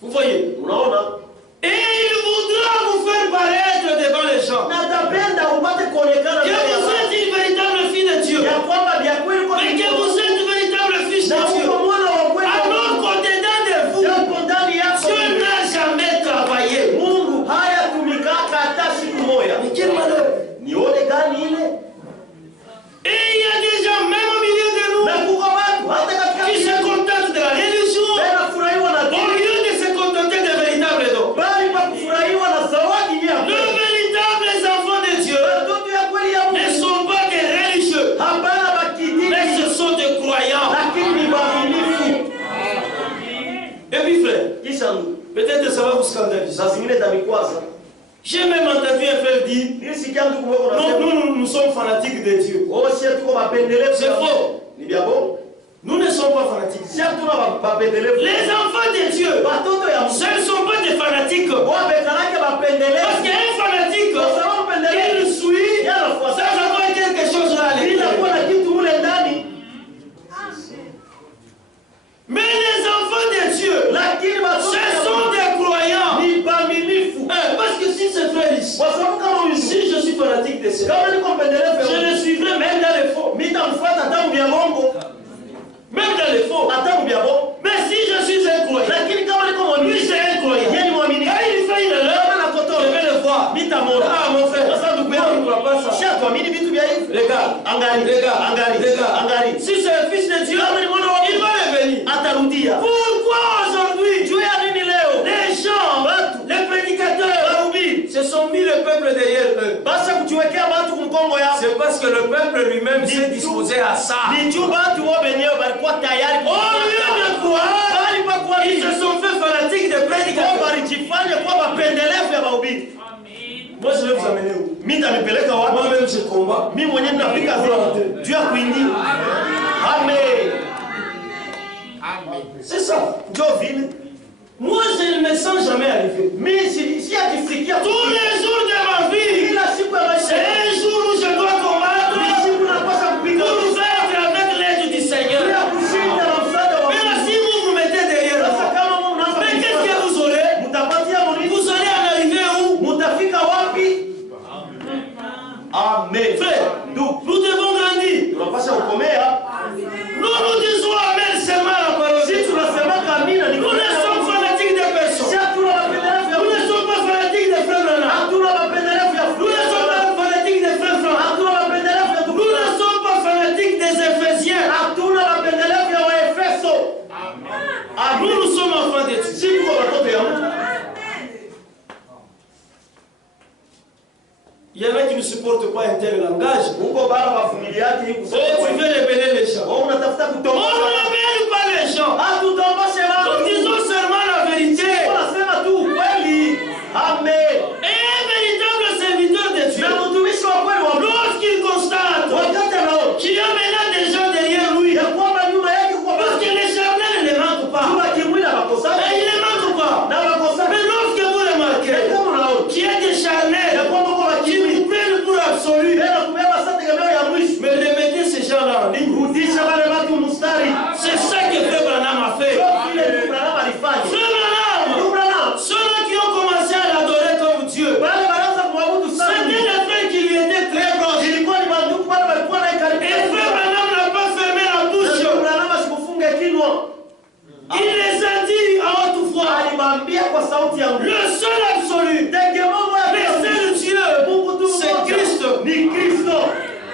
Vous voyez? Et il voudra vous faire paraître devant les gens que vous êtes une véritable fille de Dieu, mais que vous êtes une véritable fils de Dieu. Alors qu'au-dedans de vous, Dieu n'a jamais travaillé. Mais quel malheur! Et il y a des gens, même au milieu de nous, qui se contentent de la religion au lieu de se contenter des véritables dons. Les véritables enfants de Dieu ne sont pas des religieux, mais ce sont des croyants. Et puis frère, peut-être ça va vous scandaliser. J'ai même entendu un frère dire, nous sommes fanatiques de Dieu. C'est faux. Nous ne sommes pas fanatiques. Les enfants de Dieu, ce ne sont pas des fanatiques. Parce qu'un fanatique, il suit sans avoir quelque chose à l'intérieur. Mais les enfants de Dieu, ce sont des croyants. Parce que si c'est frère ici, si je suis fanatique de ça, je le suivrai même dans les faux. Même dans les faux. Mais si je suis un croyant, lui c'est un croyant. Quand il fait une erreur, je vais le voir. Ah mon frère, ça ne peut pas ça. Regarde. Si c'est un fils de Dieu, il va revenir. Pourquoi aujourd'hui les gens, les prédicateurs, se sont mis le peuple derrière eux? C'est parce que le peuple lui-même s'est disposé à ça. Au lieu de croire, ils se sont fait fanatiques de prédicateurs. Moi je vais vous amener où? Moi-même je combat. Amen. C'est ça. Moi je ne me sens jamais arrivé. Tous les jours de ma vie, c'est un jour où je dois combattre pour faire avec l'aide du Seigneur. Mais là, si vous vous mettez derrière moi, mais qu'est-ce que vous aurez? Vous allez en arriver où? Amen. Frère, nous devons grandir. Nous disons Amen seulement la parole. Nous ne sommes fanatiques des personnes. Nous ne sommes pas fanatiques des frères Branham. Nous ne sommes pas fanatiques des frères Francs. Nous ne sommes pas fanatiques des Éphésiens. Nous sommes enfants de Dieu. Il y en a qui ne supportent pas un tel langage. Tu veux révéler les gens. On ne révèle pas les gens. Nous disons seulement la vérité. Amen. Et un véritable serviteur de Dieu, lorsqu'il constate qu'il y a maintenant des gens derrière lui, parce que les charnels ne mentent pas, et il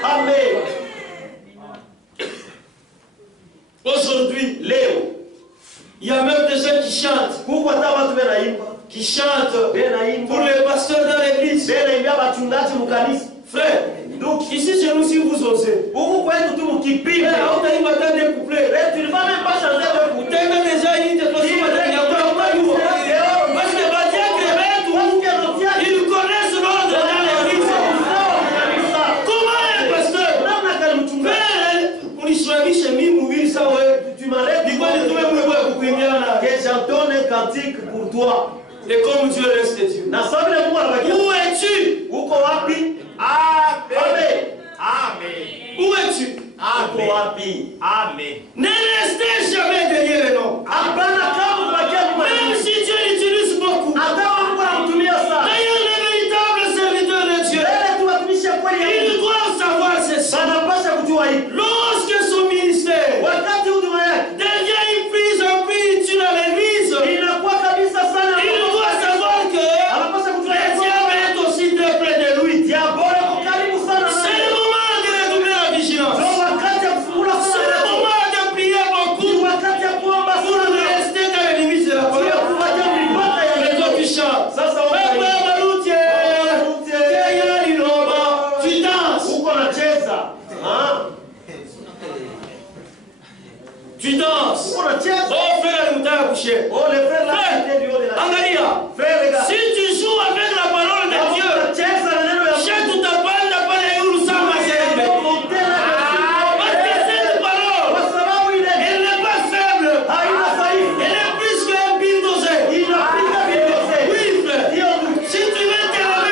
Amen. Aujourd'hui, Léo, il y a même des gens qui chantent. Qui chantent pour les pasteurs dans l'église. Frère, donc ici chez nous, si vous osez, tu ne vas même pas chanter de couplet. Parce que ils connaissent l'ordre dans l'église. Comment un pasteur on y choisit chez lui, ça tu m'arrêtes, que j'entends un cantique pour toi. Et comme Dieu reste Dieu. Où es-tu? Amen. Où es-tu? Amen. Ne restez jamais derrière les noms. Même si Dieu l'utilise beaucoup. D'ailleurs, les véritables serviteurs de Dieu, ils doivent savoir ceci. Lorsque son ministère devient une prise en prise dans l'église, il doit savoir que le diable est aussi très près de lui. C'est le moment de redoubler la vigilance. C'est le moment de prier beaucoup pour rester dans les limites de la parole. Mais toi tu chantes. Tu danses. Tu danses. Oh frère, le mouton a couché. Angalia, si tu joues avec la parole de Dieu, chef tout à pas la parole parce que cette parole, elle n'est pas faible. Elle est plus qu'un bulldozer. Oui frère, si tu veux t'élever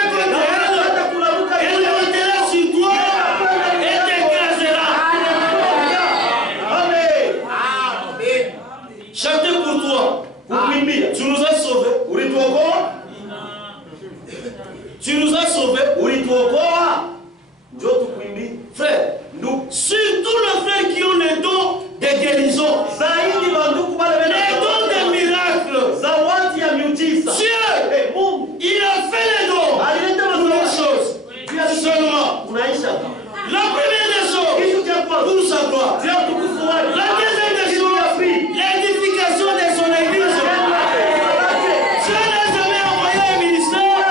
contre elle montera sur toi et t'écrasera. Chantez pour toi. Tu nous as sauvés. Tu nous as sauvés. Frère, surtout les frères qui ont les dons de guérison, les dons de miracles. Dieu, il a fait les dons pour les choses. Seulement, la première des choses, pour sa gloire. La deuxième des choses, l'édification de son église. Dieu n'a jamais envoyé un ministère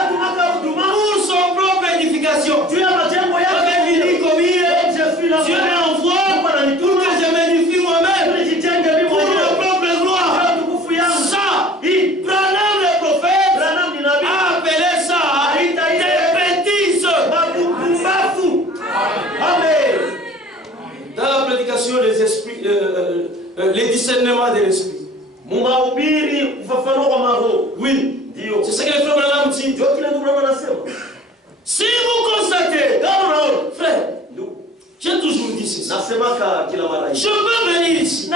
pour son propre édification. Dieu m'envoie pour que je m'édifie moi-même pour ma propre gloire. Ça, Branham le prophète a appelé ça des bêtises. Dans la prédication des esprits, les discernements de l'esprit. Oui, c'est ce que le frère Branham dit. Si vous constatez, frère, j'ai toujours dit ceci. Je peux venir ici. Je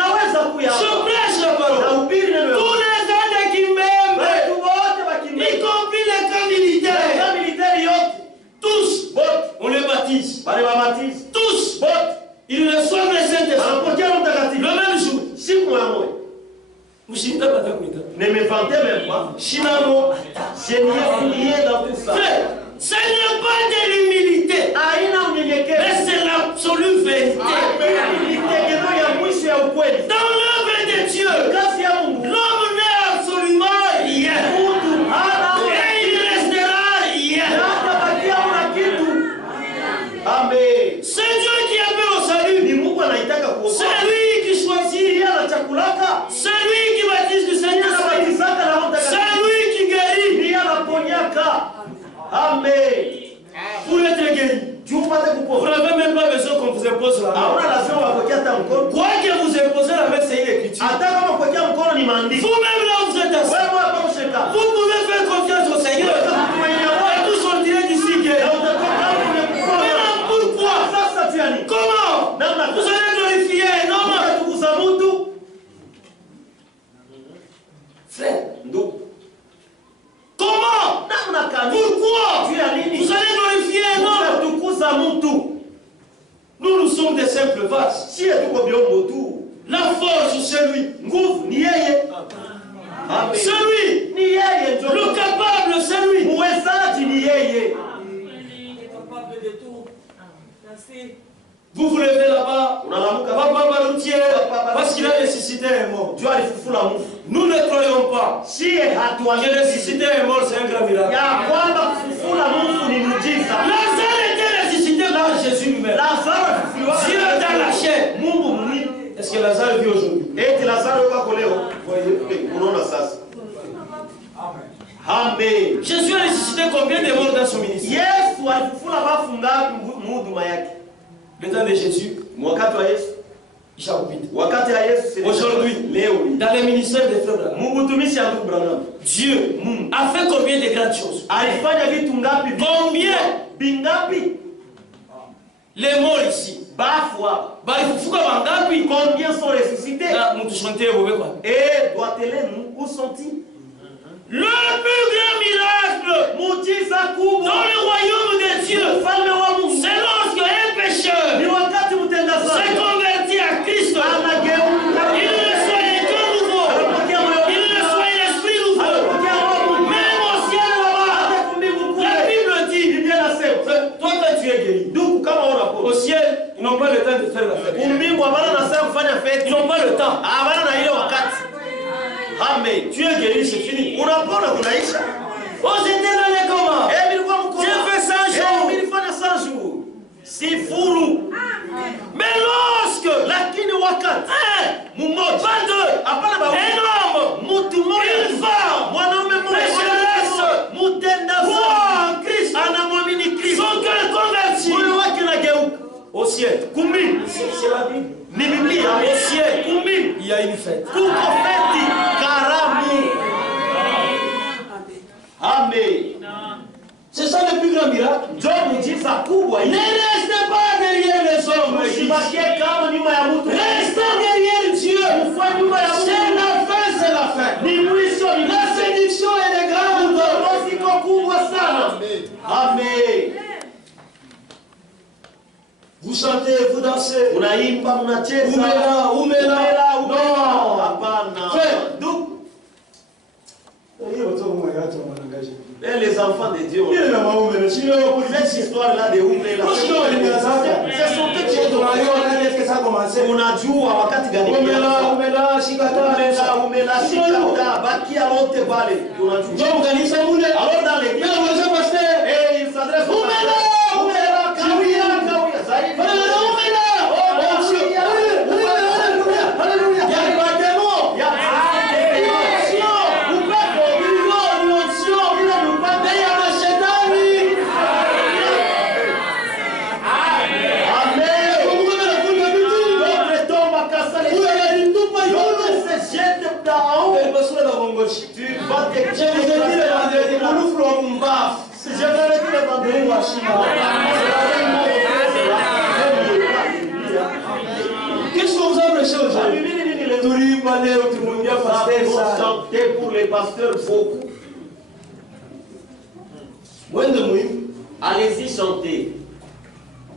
prêche la parole. Tous les gens qui m'aiment, y compris les camps militaires, tous, on les baptise. Tous, ils reçoivent le Saint-Esprit le même jour. Ne me vantez même pas. Je n'ai rien dans tout ça. Frère, ce n'est pas de l'humilité, mais c'est l'absolue vérité. Dans l'œuvre de Dieu, l'homme n'est absolument rien. Et il restera rien. C'est Dieu qui appelle au salut. C'est lui qui choisit. C'est lui qui baptise du Saint-Esprit. C'est lui qui guérit. Amen. Pour être guéri, vous n'avez même pas besoin qu'on vous impose la main. Quoi que vous imposez la main, c'est une écriture. Vous-même là, vous êtes assis. Vous pouvez faire confiance au Seigneur. Et tous on dirait d'ici guéri. Maintenant, pourquoi? Comment? Vous allez glorifier un homme. Frère, comment? Pourquoi? Vous allez glorifier un homme. Nous sommes des simples vases. La force, c'est lui. C'est lui. Le capable, c'est lui. Vous vous levez là-bas, parce qu'il a ressuscité un mort. Nous ne croyons pas que ressusciter un mort, c'est un grand miracle. Lazare était ressuscité par Jésus lui-même. Dieu dans la chair. Est-ce que Lazare vit aujourd'hui? Amen. Jésus a ressuscité combien de morts dans son ministère? Le temps de Jésus, aujourd'hui, dans le ministère des frères, Dieu a fait combien de grandes choses? Combien? Les morts ici. Combien sont ressuscités? Et doit-elle où sont-ils? Le plus grand miracle dans le royaume de Dieu, c'est lorsque un pécheur s'est converti à Christ. Il reçoit un cœur nouveau. Il reçoit un esprit nouveau. Même au ciel là-bas, la Bible dit, toi quand tu es guéri, au ciel, ils n'ont pas le temps de faire la fête. Ils n'ont pas le temps. Amen. Tu es guéri, c'est fini. Aux États-Unis, comment? J'ai fait 100 jours. C'est fou. Mais lorsque un homme, une femme, pécheresse, Christ, son cœur converti au ciel. C'est la Bible. Au ciel, il y a une fête. Amen. C'est ça le plus grand miracle. Ne restez pas derrière les hommes. Restez derrière Dieu. C'est la fin, c'est la fin. La séduction est grande. Amen. Vous chantez, vous dansez. Et les enfants de Dieu. Cette histoire-là de Oumela. Ce sont eux qui ont demandé que ça a commencé. On a dit wakati gani. Oumela, Shikata, Baki Alote Bale. Alors dans l'église, il s'adresse au Oumela, Kawia, Zaïd. Tu vas te dire le qu'est-ce qu'on vous a prêché aujourd'hui? Chanter pour les pasteurs beaucoup. Allez-y chanter.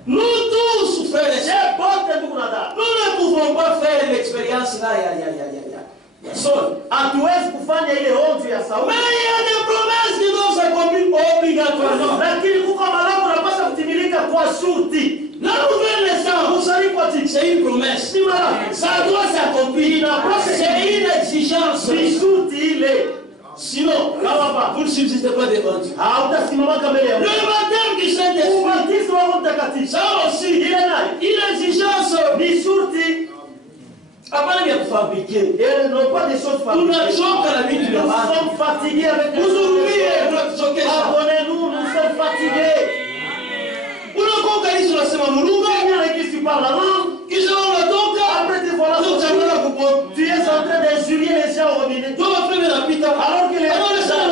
Nous tous, frères et sœurs, nous ne pouvons pas faire l'expérience là. Hatuwezi kufanya ile onjo ya Sauli. Mais il y a des promesses qui doivent s'accomplir obligatoirement. Lakini kuko malamu unapaswa kutimilika kwa shurti. La nouvelle naissance, c'est une promesse. Ça doit s'accomplir. C'est une exigence. Sinon, vous ne subsistez pas devant Dieu. Le baptême du Saint-Esprit, ça aussi, une exigence. Avant de fabriquer, elles n'ont pas des choses fabriquées. Nous sommes fatigués avec nous. Abonnez-nous, nous sommes fatigués. Tu es en train d'injurier les gens au robinet. Alors que les gens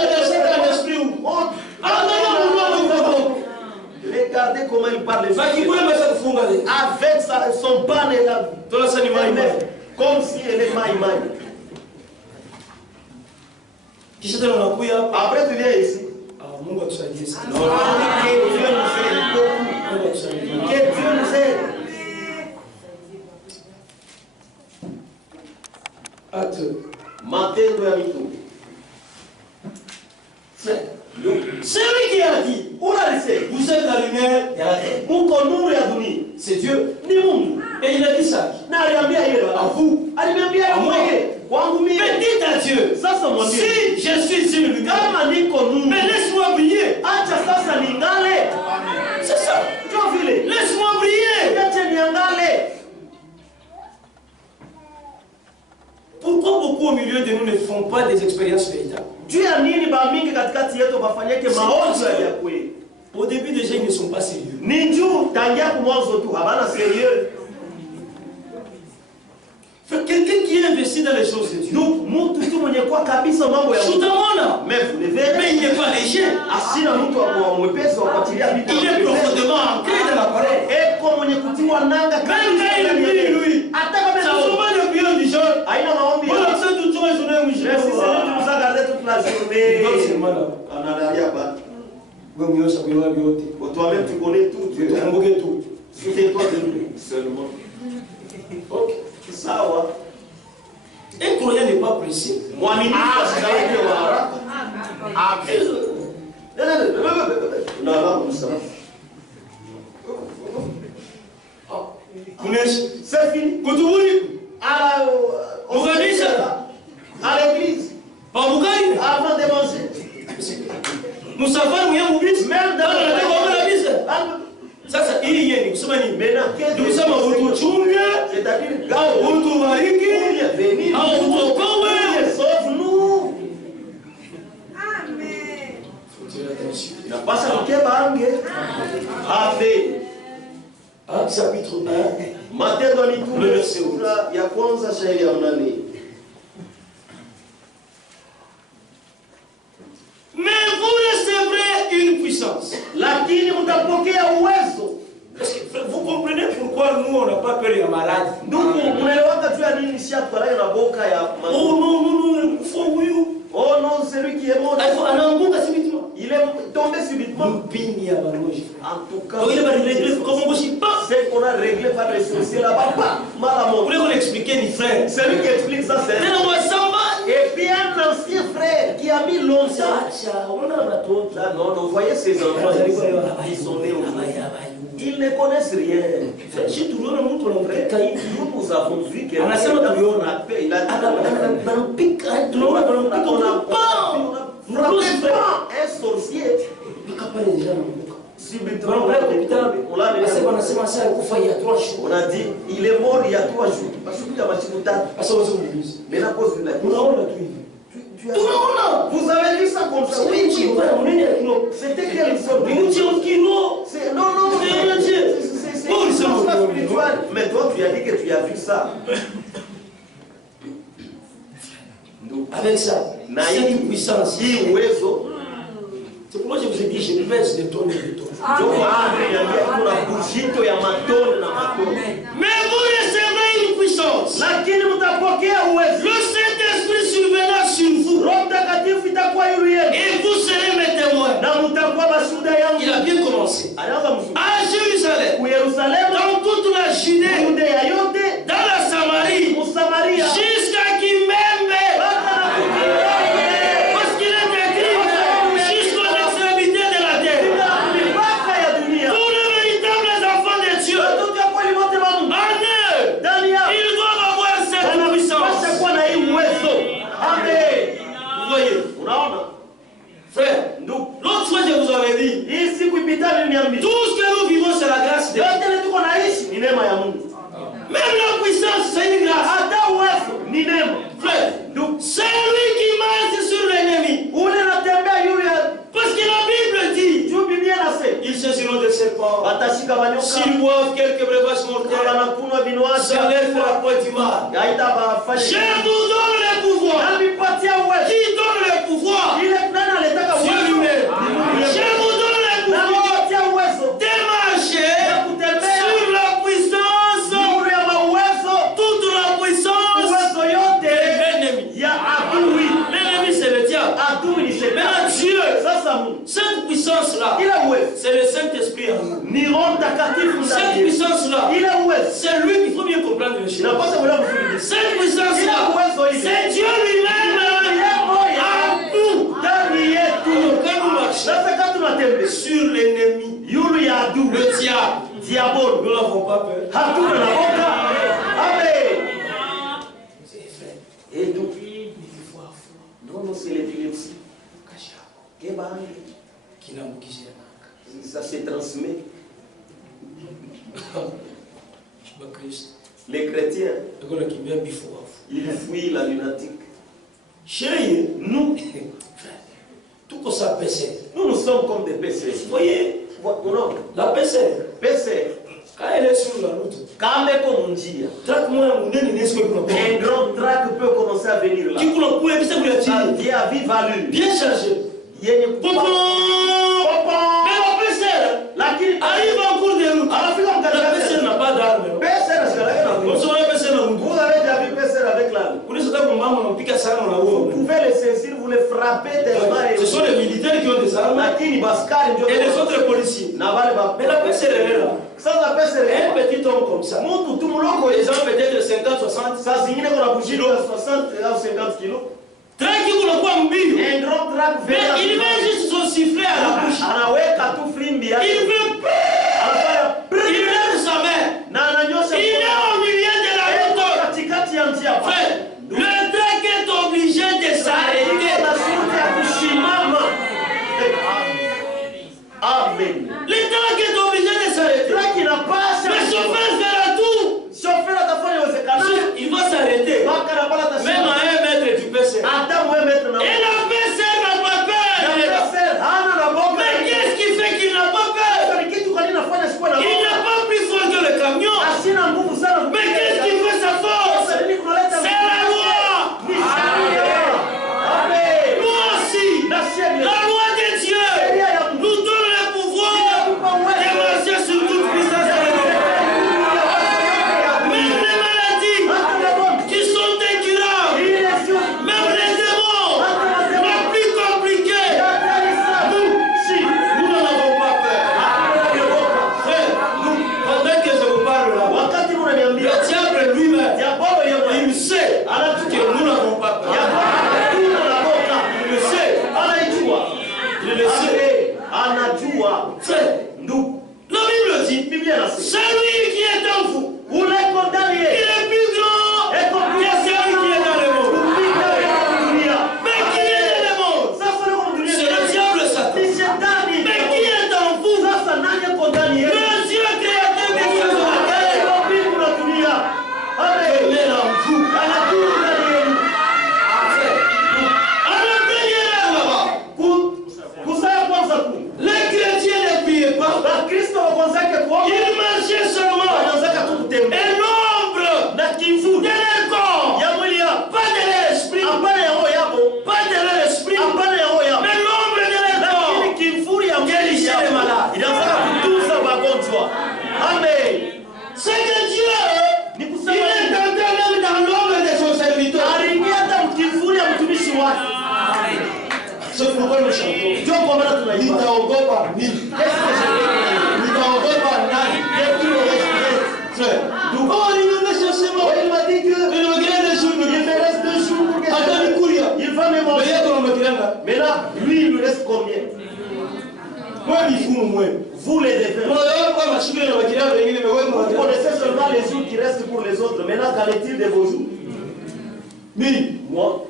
regardez comment il parle. Avec son pan et la comme si elle est maïmaï. Après tu viens ici. Que Dieu nous aide beaucoup. Que Dieu nous aide. C'est lui qui a dit, vous êtes la lumière, Dieu. Ni Mungu. Et il a dit ça. Na aliambia hilo. À vous. Aliambia À moi. Kwangu mimi. Mais dites à Dieu. Sasa mwambie. Si je suis une lumière. Kama niko nuru. Mais laisse-moi briller. Acha sasa ningale. C'est ça. Ndio vile. Laisse-moi briller. Acha niangale. Pourquoi beaucoup au milieu de nous ne font pas des expériences véritables? Juu ya nini ba mingi katikati yetu bafanyake maonjo ya kweli? Au début déjà ils ne sont pas sérieux. Ni juu tangia kumwanzo tu habana sérieux. Fait quelqu'un qui est investi dans les choses de Dieu. Donc mtu tu mwenye kwa kabisa mambo ya Mungu. Tutamona. Mais vous le verrez. Mais il n'est pas léger. Asina mtu wa mwepesi wa kuachilia vitu. Il est profondément ancré dans la parole. Eko mwenye kutiwa nanga Même quand il prie lui. hata kama Ça va pas de prière du genre. haina maombi. Voilà, c'est tout le journée où je Merci Seigneur, tu nous as gardé toute la journée. Non, c'est malade. Anadalia ba. Wewe mwenyewe sababu yote. Toi-même tu connais tout. Tu comprends tout. C'est toi de nous seulement. OK. Sawa. Un croyant n'est pas pressé. Mwamini asidaweke wa haraka. C'est fini. À l'église. Avant de manger. Nous savons rien au but. Même dans la bise. Sasa hii yeye ni kusema nini? Ndio kusema utuchunge, c'est-à-dire au utubariki, au utuokoe. Sauve-nous. Amen. Inapasa tukebange. Amen. Actes chapitre 1. Matendo ya Mitume sura ya kwanza shairi ya 8. Mais vous recevrez une puissance. Lakini mtapokea uwezo. Vous comprenez pourquoi nous on n'a pas peur ya malade? Ndugu, mnaelewa juu ya nini si atwalayo na boka ya Oh non non non, faut huyu. Oh non, celui qui est mort. Anaanguka subitement. Il est tombé subitement. Mpini ya baloji. En tout cas, Donc il va régler comme on dit pas. c'est qu'on a réglé par les sorciers là-bas. Pas mal à Vous mon. voulez qu'on explique ni frère? Celui qui explique ça, c'est. Tena wasamba. Et puis un ancien frère qui a mis longtemps. Acha, on a bateau. Là, non, non, voyez ces enfants. Ils sont nés au monde. Ils ne connaissent rien. Si tu veux le monde on vrai. Nous avons vu que. Anasema tuliona. Il a dit. Banapika, tunaona banapika on a pas. Vous ne rappelez pas un sorcier. Akapale déjà namuka. Subitement, on l'a anasema sasa alikufa il y a 3 jours. on a dit, il est mort il y a 3 jours. Parce que tu as machine. Sasa wazo mbizi. Mais la cause de la vie. Unaona tu hivi. Vous avez vu ça comme ça? Oui, tu vois, on est là. C'était quelle sorte de. Non, non, c'est pas spirituel. Mais toi, tu as dit que tu as vu ça. Avec ça, c'est une puissance. C'est pourquoi je vous ai dit, je pèse des tonnes et des tonnes. Mais vous recevrez une puissance. Le Saint-Esprit surviendra sur vous. Et vous serez mes témoins. Il a bien commencé. À Jérusalem, dans toute la Judée, dans la Samarie, jusqu'à Kimembe. Parce qu'il est écrit jusqu'aux extrémités de la terre. Tous les véritables enfants de Dieu, en eux, ils doivent avoir cette puissance. Vous voyez, frère, l'autre fois je vous avais dit, tout ce que nous vivons c'est la grâce de Dieu. Même la puissance c'est une grâce. Frère, c'est lui qui marche sur l'ennemi. Parce que la Bible dit, ils saisiront des serpents. S'ils boivent quelques breuvages mortels, ça leur fera pas du mal. Je vous donne le pouvoir. Qui donne le pouvoir? Dieu lui-même. Je vous donne le pouvoir de marcher sur la puissance, toute la puissance de l'ennemi. L'ennemi c'est le diable. Maintenant Dieu, cette puissance-là, c'est le Saint-Esprit en nous. Cette puissance-là, c'est lui qu'il faut bien comprendre les choses. Cette puissance-là, c'est Dieu lui-même en nous. Quand nous marchons sur l'ennemi, le diable, nous l'avons n'avons pas peur. Hatuna na boka. Amen. Et donc, non, c'est l'épilepsie. Ça se transmet. Les chrétiens, ils fuient la lunatique. Chérie, nous, tout comme ça, PC. Nous sommes comme des PC. Vous voyez, non, la PC. PC. Quand elle est sur la route, quand même comme on dit, un grand trac peut commencer à venir là. Ça vient à vive allure. Bien chargé. Arrive en cours de route. La PC n'a pas d'arme. Vous avez déjà vu PC avec l'arme. Vous pouvez les saisir, vous les frappez tellement. Ce sont les militaires qui ont des armes et les autres policiers. Mais la PC est là. Un petit homme comme ça. Les gens peut-être de 50, 60. Ça signifie qu'on a bougé de 60 à 50 kilos. Un grand trac mais il met juste son sifflet à la bouche. Il veut il lève sa main. Il est au milieu de la route. Frère, le trac est obligé de s'arrêter. Amen. Le trac est obligé de s'arrêter. Le chauffeur fera tout. Il va s'arrêter. Même à 1 mètre du PC. Et la PC n'a pas peur. Mais qu'est-ce qui fait qu'il n'a pas peur? Il n'est pas plus fort que le camion. Mais qu'est-ce qui fait sa force? C'est la loi. Nous aussi, la loi de Dieu nous donne le pouvoir de marcher sur toute puissance de l'ennemi. Même les maladies qui sont incurables, même les démons, les plus compliqués, nous n'en avons pas peur. Frère, pendant que je vous parle là, le diable lui-même, il sait que nous n'avons pas peur. Il le sait. Il le sait. Frère, nous, la Bible dit, celui qui est en vous, il est plus grand que celui qui est dans le monde. Mais qui est dans le monde? C'est le diable Satan. Mais qui est en vous? Le Dieu créateur des cieux et de la terre. Il est en vous. À l'intérieur là-bas, les chrétiens ne priaient pas. Ils marchaient seulement. Et l'ombre de leur corps, pas de leur esprit, pas de leur esprit, mais l'ombre de leur corps guérissait les malades. Amen. C'est que Dieu, il est entré même dans l'ombre de son serviteur. C'est pourquoi nous chantons. Nitaogopa nini? Nitaogopa nani? Frère, oh, il me met chercher moi. Il m'a dit que il me gagne des jours. Il me reste 2 jours pour que il va me manger. Mais là, lui, il me reste combien? Moi, il faut moins. Vous les défaites. Vous connaissez seulement les jours qui restent pour les autres. Maintenant, qu'en est-il de vos jours? Moi,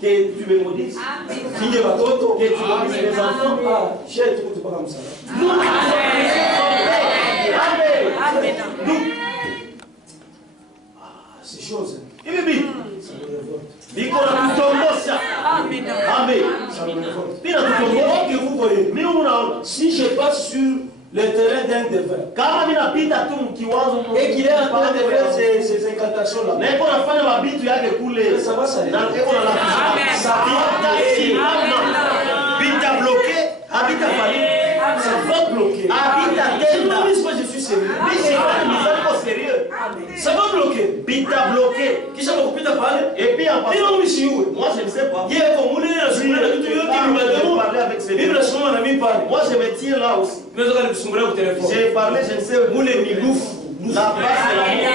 que tu me maudisses. Que tu maudisses les enfants. C'est chose. Si je passe sur le terrain d'un devin et qu'il est en train de faire ces incantations-là, ça va s'arrêter. Ça va bloquer. Je suis sérieux. Ça va bloquer. Qui ça va couper ta parole? Et puis en passant, moi je ne sais pas. Moi je me tiens là aussi. J'ai parlé, je ne sais où. La place de l'amour.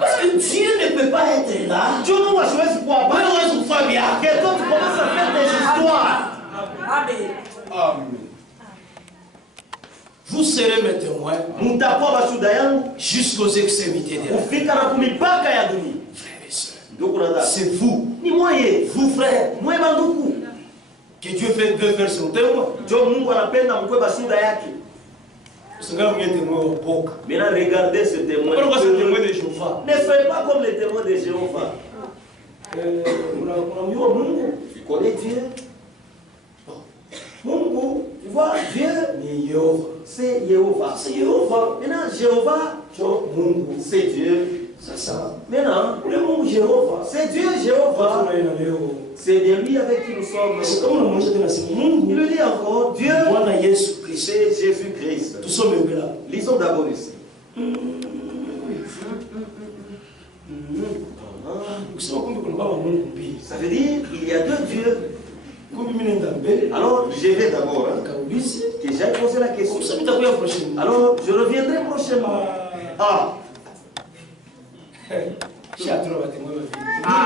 Parce que Dieu ne peut pas être là. Dieu nous a choisi pour abattre. Que toi tu commences à faire des histoires. Amen. Vous Vous serez mes témoins jusqu'aux extrémités de la terre. C'est vous. Vous, frères. Que Dieu veut faire son témoin. Maintenant, regardez ce témoin. Pourquoi ce témoin de Jéhovah? Ne soyez pas comme les témoins de Jéhovah. Il connaît Dieu. Mungu, tu vois, Dieu, c'est Jéhovah. C'est Jéhovah. Maintenant, Jéhovah, c'est Dieu. C'est ça. Maintenant, le mot Jéhovah, c'est Dieu, Jéhovah. C'est de lui avec qui nous sommes. Il le dit encore, Dieu, c'est Jésus-Christ. Lisons d'abord ici. Ça veut dire qu'il y a deux dieux. Alors, je vais d'abord, que j'ai posé la question. Alors, je reviendrai prochainement. Nous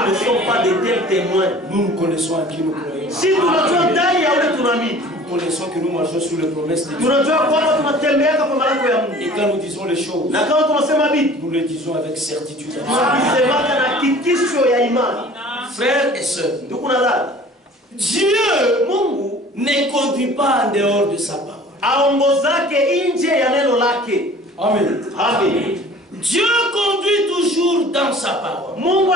ne sommes pas de tels témoins. Nous connaissons à qui nous croyons. Si nous connaissons que nous marchons sur les promesses de Dieu. Et quand nous disons les choses, nous les disons avec certitude. Frères et sœurs, Dieu ne conduit pas en dehors de sa parole. Amen. Amen. Dieu conduit toujours dans sa parole. Pas en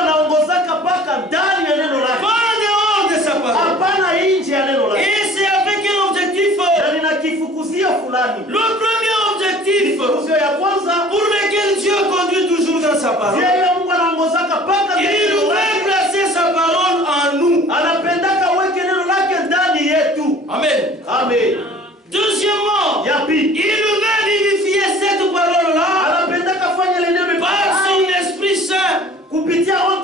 dehors de sa parole. Et c'est avec un objectif. Le premier objectif pour lequel Dieu conduit toujours dans sa parole. Il veut placer sa parole en nous. Amen. Amen. Deuxièmement, il veut vivifier cette parole-là par son Esprit Saint. Troisièmement,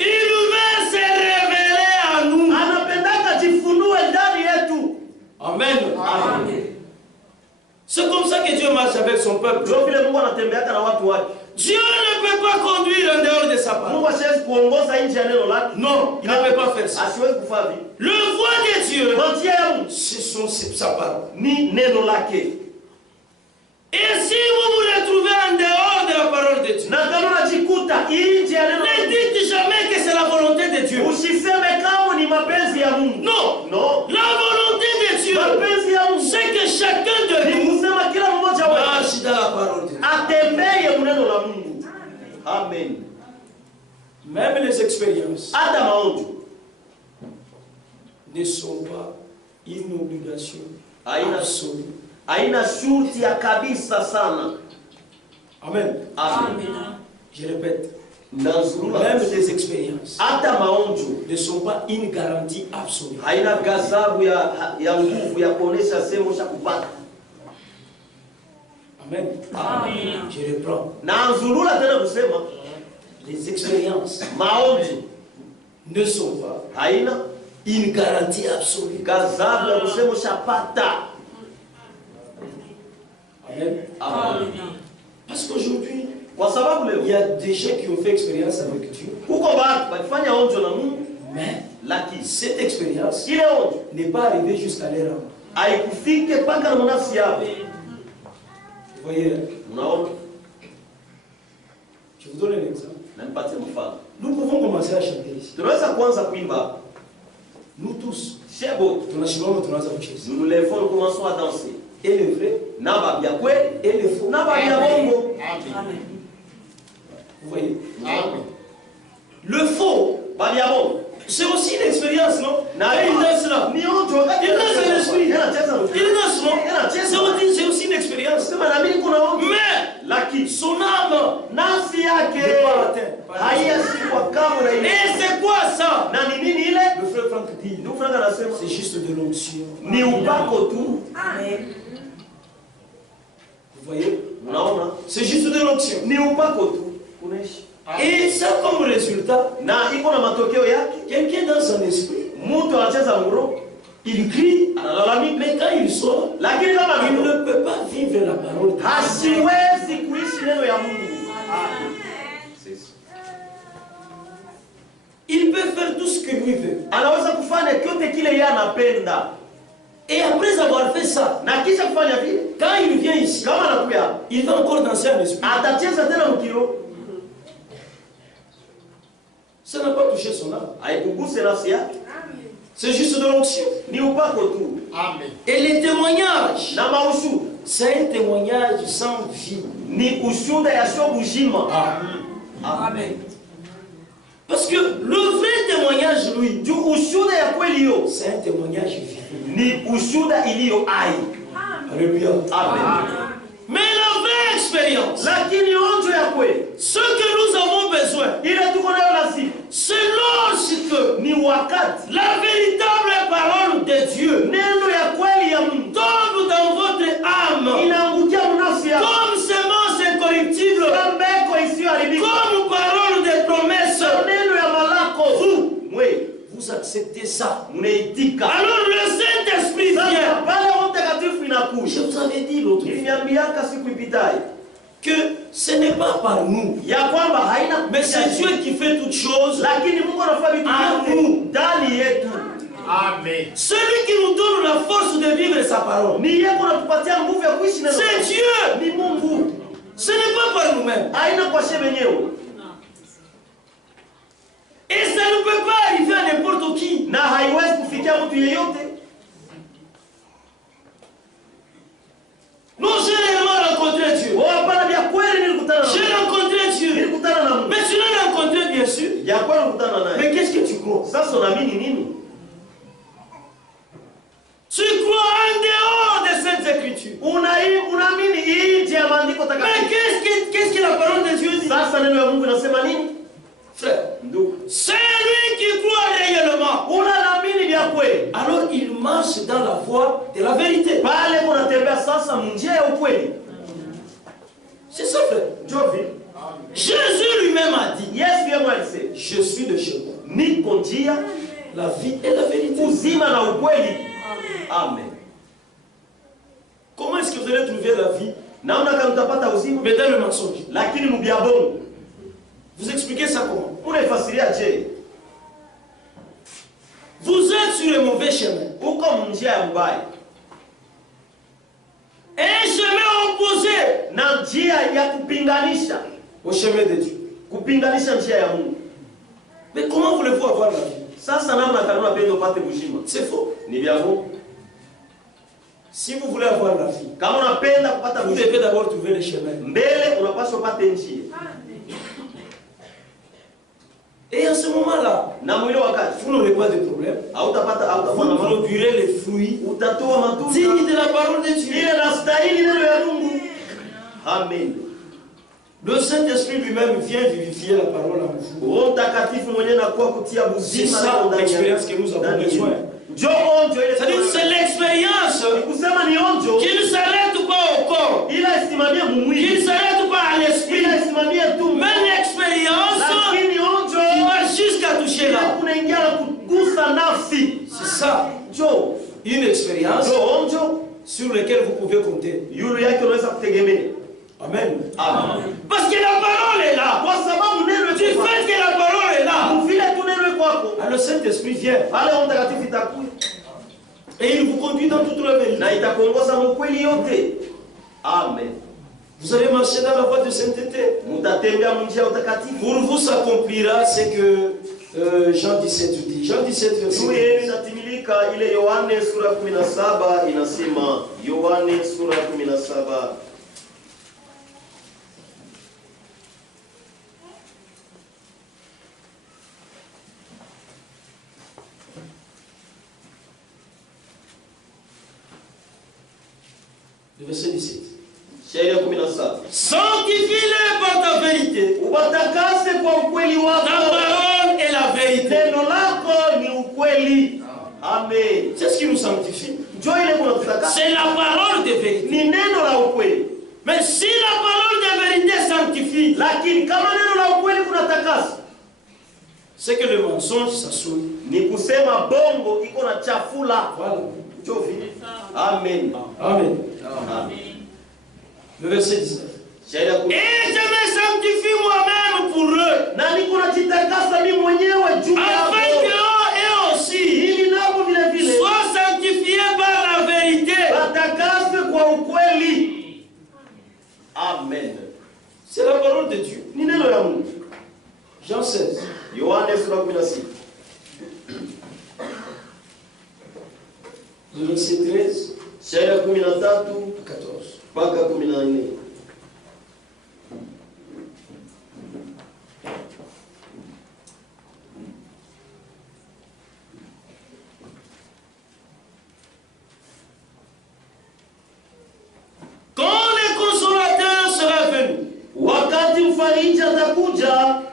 il veut se révéler à nous. Amen. Amen. C'est comme ça que Dieu marche avec son peuple. Dieu ne peut pas conduire en dehors de sa parole. Non, il ne peut pas faire ça. Le voie de Dieu, c'est sa parole. Et si vous vous retrouvez en dehors de la parole de Dieu, ne dites jamais que c'est la volonté de Dieu. Non. La volonté de Dieu, c'est que chacun de nous marche dans la parole de Dieu. Amen. Même les expériences ne sont pas une obligation absolue. Aina shurti ya kabisa sana. Amen. Amen. Je répète. Même les expériences ne sont pas une garantie absolue. Haina gazabu ya nguvu ya kuonesha sehemu cha kupata. Amen. Amen. Je reprends. Na nzurula tena kusema les expériences ne sont pas haina une garantie absolue. Gazabu ya kusema chapata. Amen. Amen. Parce qu'aujourd'hui, il y a des gens qui ont fait expérience avec Dieu. Mais cette expérience n'est pas arrivée jusqu'à leur âme. Vous voyez, je vous donne un exemple. Nous pouvons commencer à chanter ici. Nous tous, nous nous lèvons, nous commençons à danser. Et le vrai, et le faux. Amen. Vous voyez? Amen. Le faux, c'est aussi une expérience, non? Il danse là. Il danse l'esprit. Il danse, non? C'est aussi une expérience. Mais son âme n'est pas atteinte. Et c'est quoi ça? Le frère Franck dit, c'est juste de l'onction. Amen. Vous voyez? C'est juste de l'onction. Et ça comme résultat, quelqu'un dans son esprit, il crie, mais quand il sort, il ne peut pas vivre la parole. Il peut faire tout ce que lui veut. Et après avoir fait ça, quand il vient ici, il va encore danser un esprit. Ça n'a pas touché son âme. C'est juste de l'onction. Et les témoignages, c'est un témoignage sans vie. Amen. Parce que le vrai témoignage, lui, c'est un témoignage vivant. Alléluia. Amen. Mais la vraie expérience, ce que nous avons besoin, c'est lorsque la véritable parole de Dieu tombe dans votre âme comme semence incorruptible, comme parole de promesse. Vous acceptez ça. Alors le Saint-Esprit vient. Je vous avais dit l'autre fois que ce n'est pas par nous, mais c'est Dieu qui fait toutes choses en nous. Amen. Celui qui nous donne la force de vivre sa parole, c'est Dieu. Ce n'est pas par nous-mêmes. Et ça ne peut pas arriver à n'importe qui. Non, j'ai réellement rencontré Dieu. J'ai rencontré Dieu. Mais tu l'as rencontré, bien sûr. Mais qu'est-ce que tu crois? Tu crois en dehors de cette écriture. Mais qu'est-ce que la parole de Dieu dit? Frère, c'est lui qui croit réellement. Alors il marche dans la voie de la vérité. C'est ça, frère. Jésus lui-même a dit, je suis le chemin, la vie et la vérité. Amen. Comment est-ce que vous allez trouver la vie? Mais dans le mensonge. Vous expliquez ça comment? Vous êtes sur le mauvais chemin. Un chemin opposé au chemin de Dieu. Mais comment voulez-vous avoir la vie? C'est faux. Si vous voulez avoir la vie, vous devez d'abord trouver le chemin. Et à ce moment-là, vous n'aurez pas de problème. Vous produirez les fruits dignes de la parole de Dieu. Amen. Le Saint-Esprit lui-même vient vivifier la parole en vous. C'est ça l'expérience que nous avons besoin. C'est-à-dire c'est l'expérience qui ne s'arrête pas au corps, qui ne s'arrête pas à l'esprit, mais l'expérience qui va jusqu'à toucher l'âme. C'est ça, une expérience sur laquelle vous pouvez compter. Amen. Amen. Parce que la parole est là. Du fait que la parole est là, alors le Saint-Esprit vient. Et il vous conduit dans toute la vérité. Amen. Vous allez marcher dans la voie de sainteté. Pour vous s'accomplira ce que Jean 17 dit. Jean 17 verset 10. Le verset 17. Sanctifie-les par ta vérité. Ta parole est la vérité. Amen. C'est ce qui nous sanctifie. C'est la parole de vérité. Mais si la parole de vérité sanctifie, c'est que le mensonge s'assoit. Voilà. Amen. Amen. Amen. Le verset 19. Et je me sanctifie moi-même pour eux, afin qu'eux aussi soient sanctifiés par la ukweli. Amen. C'est la parole de Dieu. Ni neno ya Mungu. Jean 16. Yohane sura 16. Verset 13. Shairi 13 14. mpaka 14.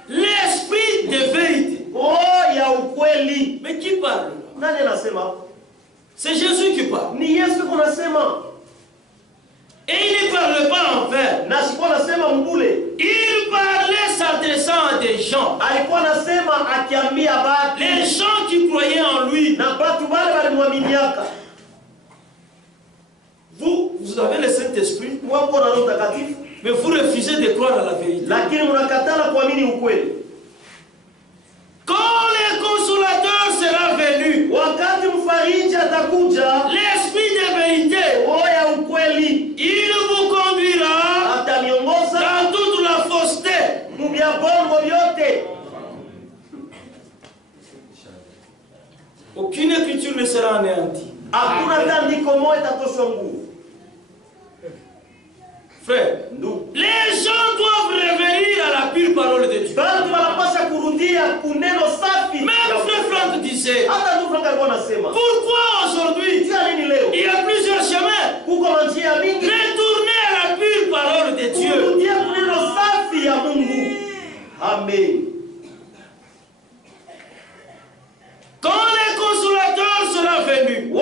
l'esprit de vérité. Oh, ya ukweli. Mais qui parle? Nani anasema? C'est Jésus qui parle. Ni Yesu kunasema. Et il ne parle pas en vain. Na sikuwa nasema mbule. Il parlait s'adressant à des gens. Alikuwa nasema akiambia batu. Les gens qui croyaient en lui. Na batu bale balimwaminiaka. Vous avez le Saint-Esprit. Moi mko na Roho Mtakatifu. Mais vous refusez de croire à la vérité. Lakini mnakatala kuamini ukweli. Quand le consolateur sera venu, wakati mfariji atakuja, l'esprit de vérité, roho ya ukweli, il vous conduira atamiongoza dans toute la fausseté. Mubia bongo vyote. Aucune écriture ne sera anéantie. Hakuna tandiko moja itatoshwa nguvu. Frère, les gens doivent revenir à la pure parole de Dieu. Même frère Franck disait, pourquoi aujourd'hui il y a plusieurs chemins? Retournez à la pure parole de Dieu. Amen. Quand le consolateur sera venu, lui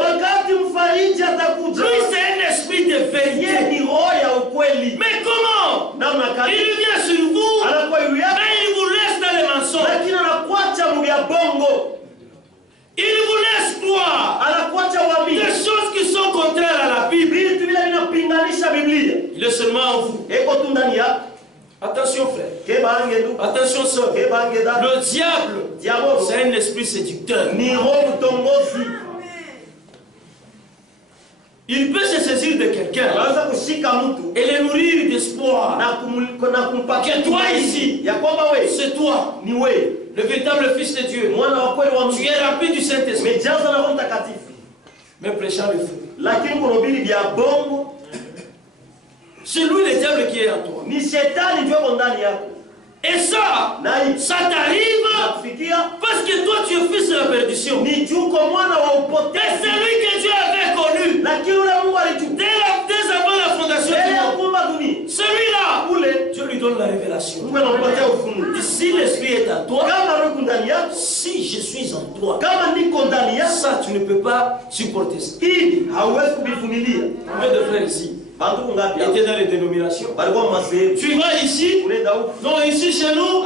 c'est un esprit de vérité. Mais comment? Il vient sur vous, mais il vous laisse dans les mensonges. Il vous laisse croire des choses qui sont contraires à la Bible. Il est seulement en vous. Attention frère, attention soeur, le diable, c'est un esprit séducteur. Il peut se saisir de quelqu'un et le nourrir d'espoir que toi ici, c'est toi, le véritable Fils de Dieu. Tu es rempli du Saint-Esprit, mais prêchant le feu. C'est lui le diable qui est en toi. Et ça t'arrive parce que toi tu es fils de la perdition. Et c'est lui que Dieu avait connu dès avant la fondation du monde. Celui-là, Dieu lui donne la révélation. Si l'esprit est en toi, si je suis en toi, ça tu ne peux pas supporter ça. Combien de frères ici étaient dans les dénominations? Tu vas ici? Non, ici chez nous,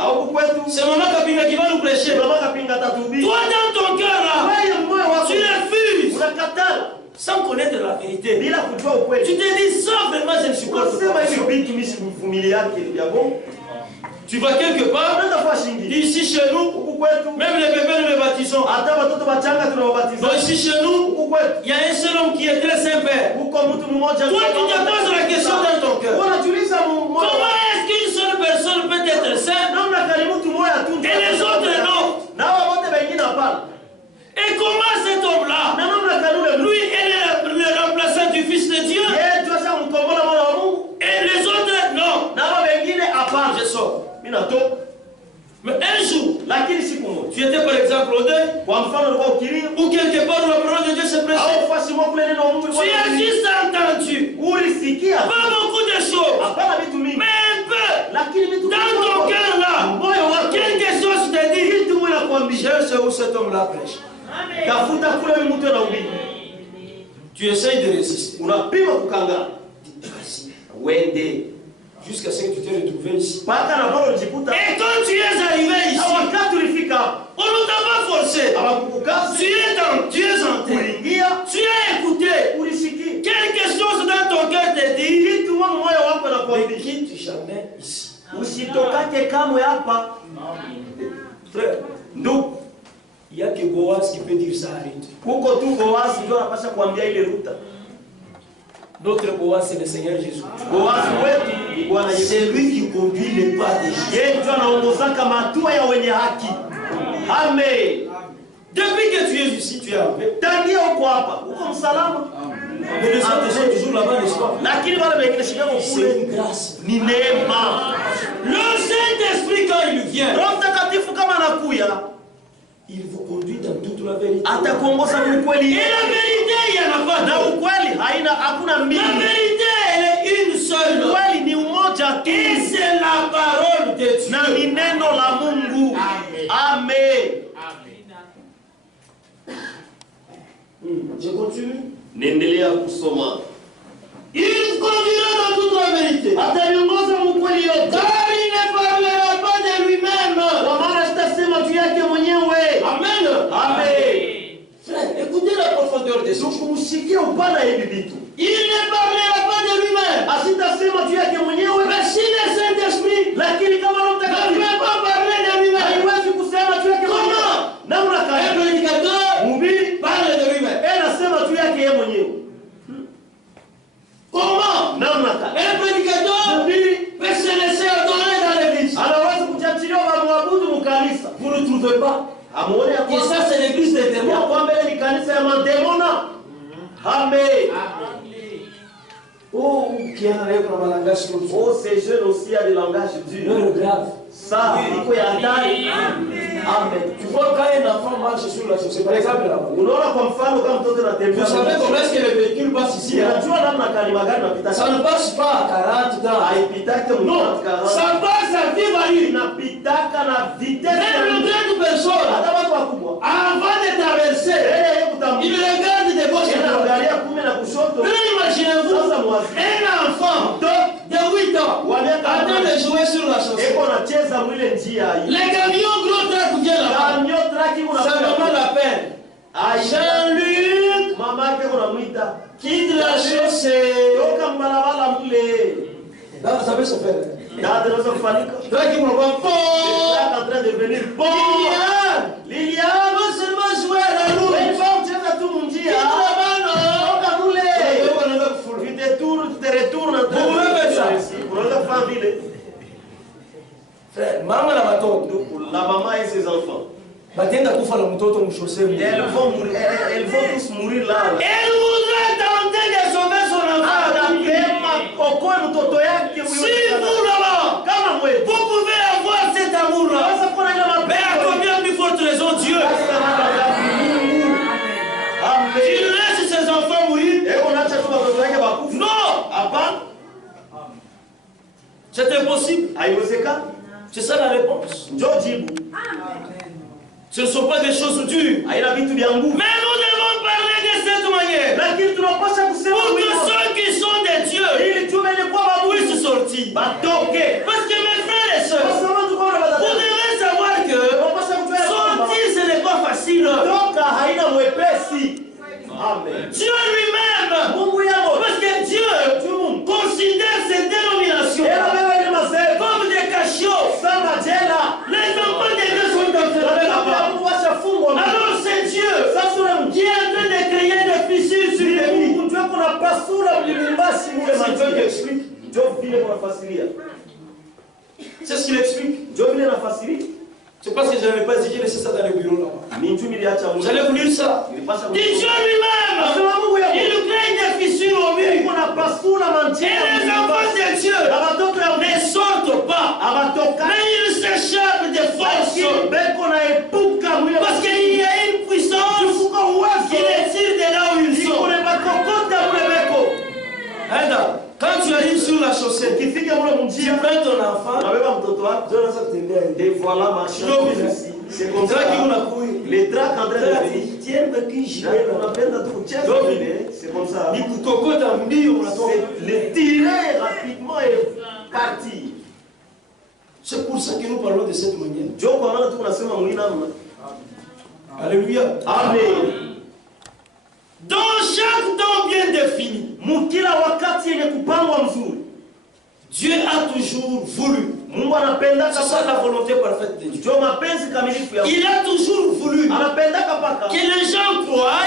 c'est Maman Kapinga qui va nous prêcher. Toi dans ton cœur là, tu refuses sans connaître la vérité. Tu te dis ça vraiment je ne supporte pas. Tu vas quelque part, ici chez nous, même les bébés nous les baptisons. Donc ici chez nous, il y a un seul homme qui est très Saint-Père. Toi tu te poses la question dans ton cœur. Comment est-ce qu'une seule personne peut être sainte et les autres non? Et comment cet homme-là, lui est le remplaçant du Fils de Dieu et les autres non? Je sors. Mais un jour, tu étais par exemple au deuil, ou quelque part où la parole de Dieu se prêchait, tu as juste entendu pas beaucoup de choses, mais un peu dans ton cœur là, quelque chose te dit, cherche où cet homme là prêche. Tu essayes de résister. Jusqu'à ce que tu t'es retrouvé ici. Et quand tu es arrivé ici, on ne t'a pas forcé. Tu es entré. Tu as écouté. Quelque chose dans ton cœur te dit. Ne quitte jamais ici. Frère, il n'y a que Boaz qui peut dire ça, arrête. Notre Boaz, c'est le Seigneur Jésus. C'est lui qui conduit les pas des justes. Amen. Depuis que tu es ici, tu es en paix. Mais les autres sont toujours là-bas, n'est-ce pas? C'est une grâce. Le Saint-Esprit, quand il vient, il vous conduit dans toute la vérité. et la vérité, il n'y en a pas deux. La vérité, elle est une seule. Et c'est la parole de Dieu. Amen. Je continue. Nendelea kusoma. Il vous conduira dans toute la vérité. Car il ne parlera pas de lui-même. Amen. Amen. Frère, écoutez la profondeur des choses. Il ne parlera pas de lui-même. Mais si le Saint-Esprit ne peut pas parler de lui-même, comment un prédicateur parle de lui-même? Comment un prédicateur peut se laisser adorer dans l'église? Vous ne trouvez pas que ça c'est l'église des démons? Amen. Oh, qui a un langage Oh, ces jeunes aussi a des langages durs. grave. Ça, il faut y aller. Amen. Tu vois quand un enfant marche sur la chaussée, par exemple là-bas. Vous savez Comment est-ce que le véhicule passe ici? Ça ne passe pas à 40 ans. Non, ça passe à vive allure. Même le grand personne, avant de traverser, il regarde de gauche et de droite. Imaginez-vous un enfant de 8 ans en train de jouer sur la chaussée. Les camions gros track viennent là-bas. Ça vraiment la peine. Jean-Luc, quitte la chaussée. Là, vous savez ce faire. Là, qui me voit bon. Liliane, va seulement jouer à la roue. Quitte là-bas, non. Tu te retournes. Vous pouvez faire ça. Frère, maman la batoto. La maman et ses enfants. Batenda kufa la mtoto mchosé. Elles vont tous mourir là. Elle voudrait tenter de sauver son enfant. Si vous là-bas, vous pouvez avoir cet amour-là. Mais à combien plus forte raison Dieu? Il laisse ses enfants mourir. Non. C'est impossible. C'est ça la réponse. Ce ne sont pas des choses dures. Mais nous devons parler de cette manière. Pour que ceux qui sont des dieux puissent sortir. Parce que mes frères et sœurs, vous devez savoir que sortir ce n'est pas facile. Dieu lui-même, parce que Dieu considère ces dénominations comme des cachots. Les enfants de Dieu sont enfermés là-bas. Alors c'est Dieu qui est en train de créer des fissures sur les murs. C'est ce qu'il explique. C'est parce que je n'avais pas dit qu'il laissait ça dans le bureau là-bas. J'allais vous lire ça. Dieu lui-même, il crée des fissures au mur. Et les enfants de Dieu ne sortent pas. Mais ils s'échappent de force. Parce qu'il y a une puissance qui les tire de là où ils sont. Quand tu arrives sur la chaussée, tu prends ton enfant, et voilà ma chance. C'est comme ça les tracts en train de c'est comme ça. Le tirer rapidement et partir. C'est pour ça que nous parlons de cette manière. Alléluia. Amen. Dans chaque temps bien défini, Dieu a toujours voulu. C'est ça la volonté parfaite de Dieu. Il a toujours voulu que les gens croient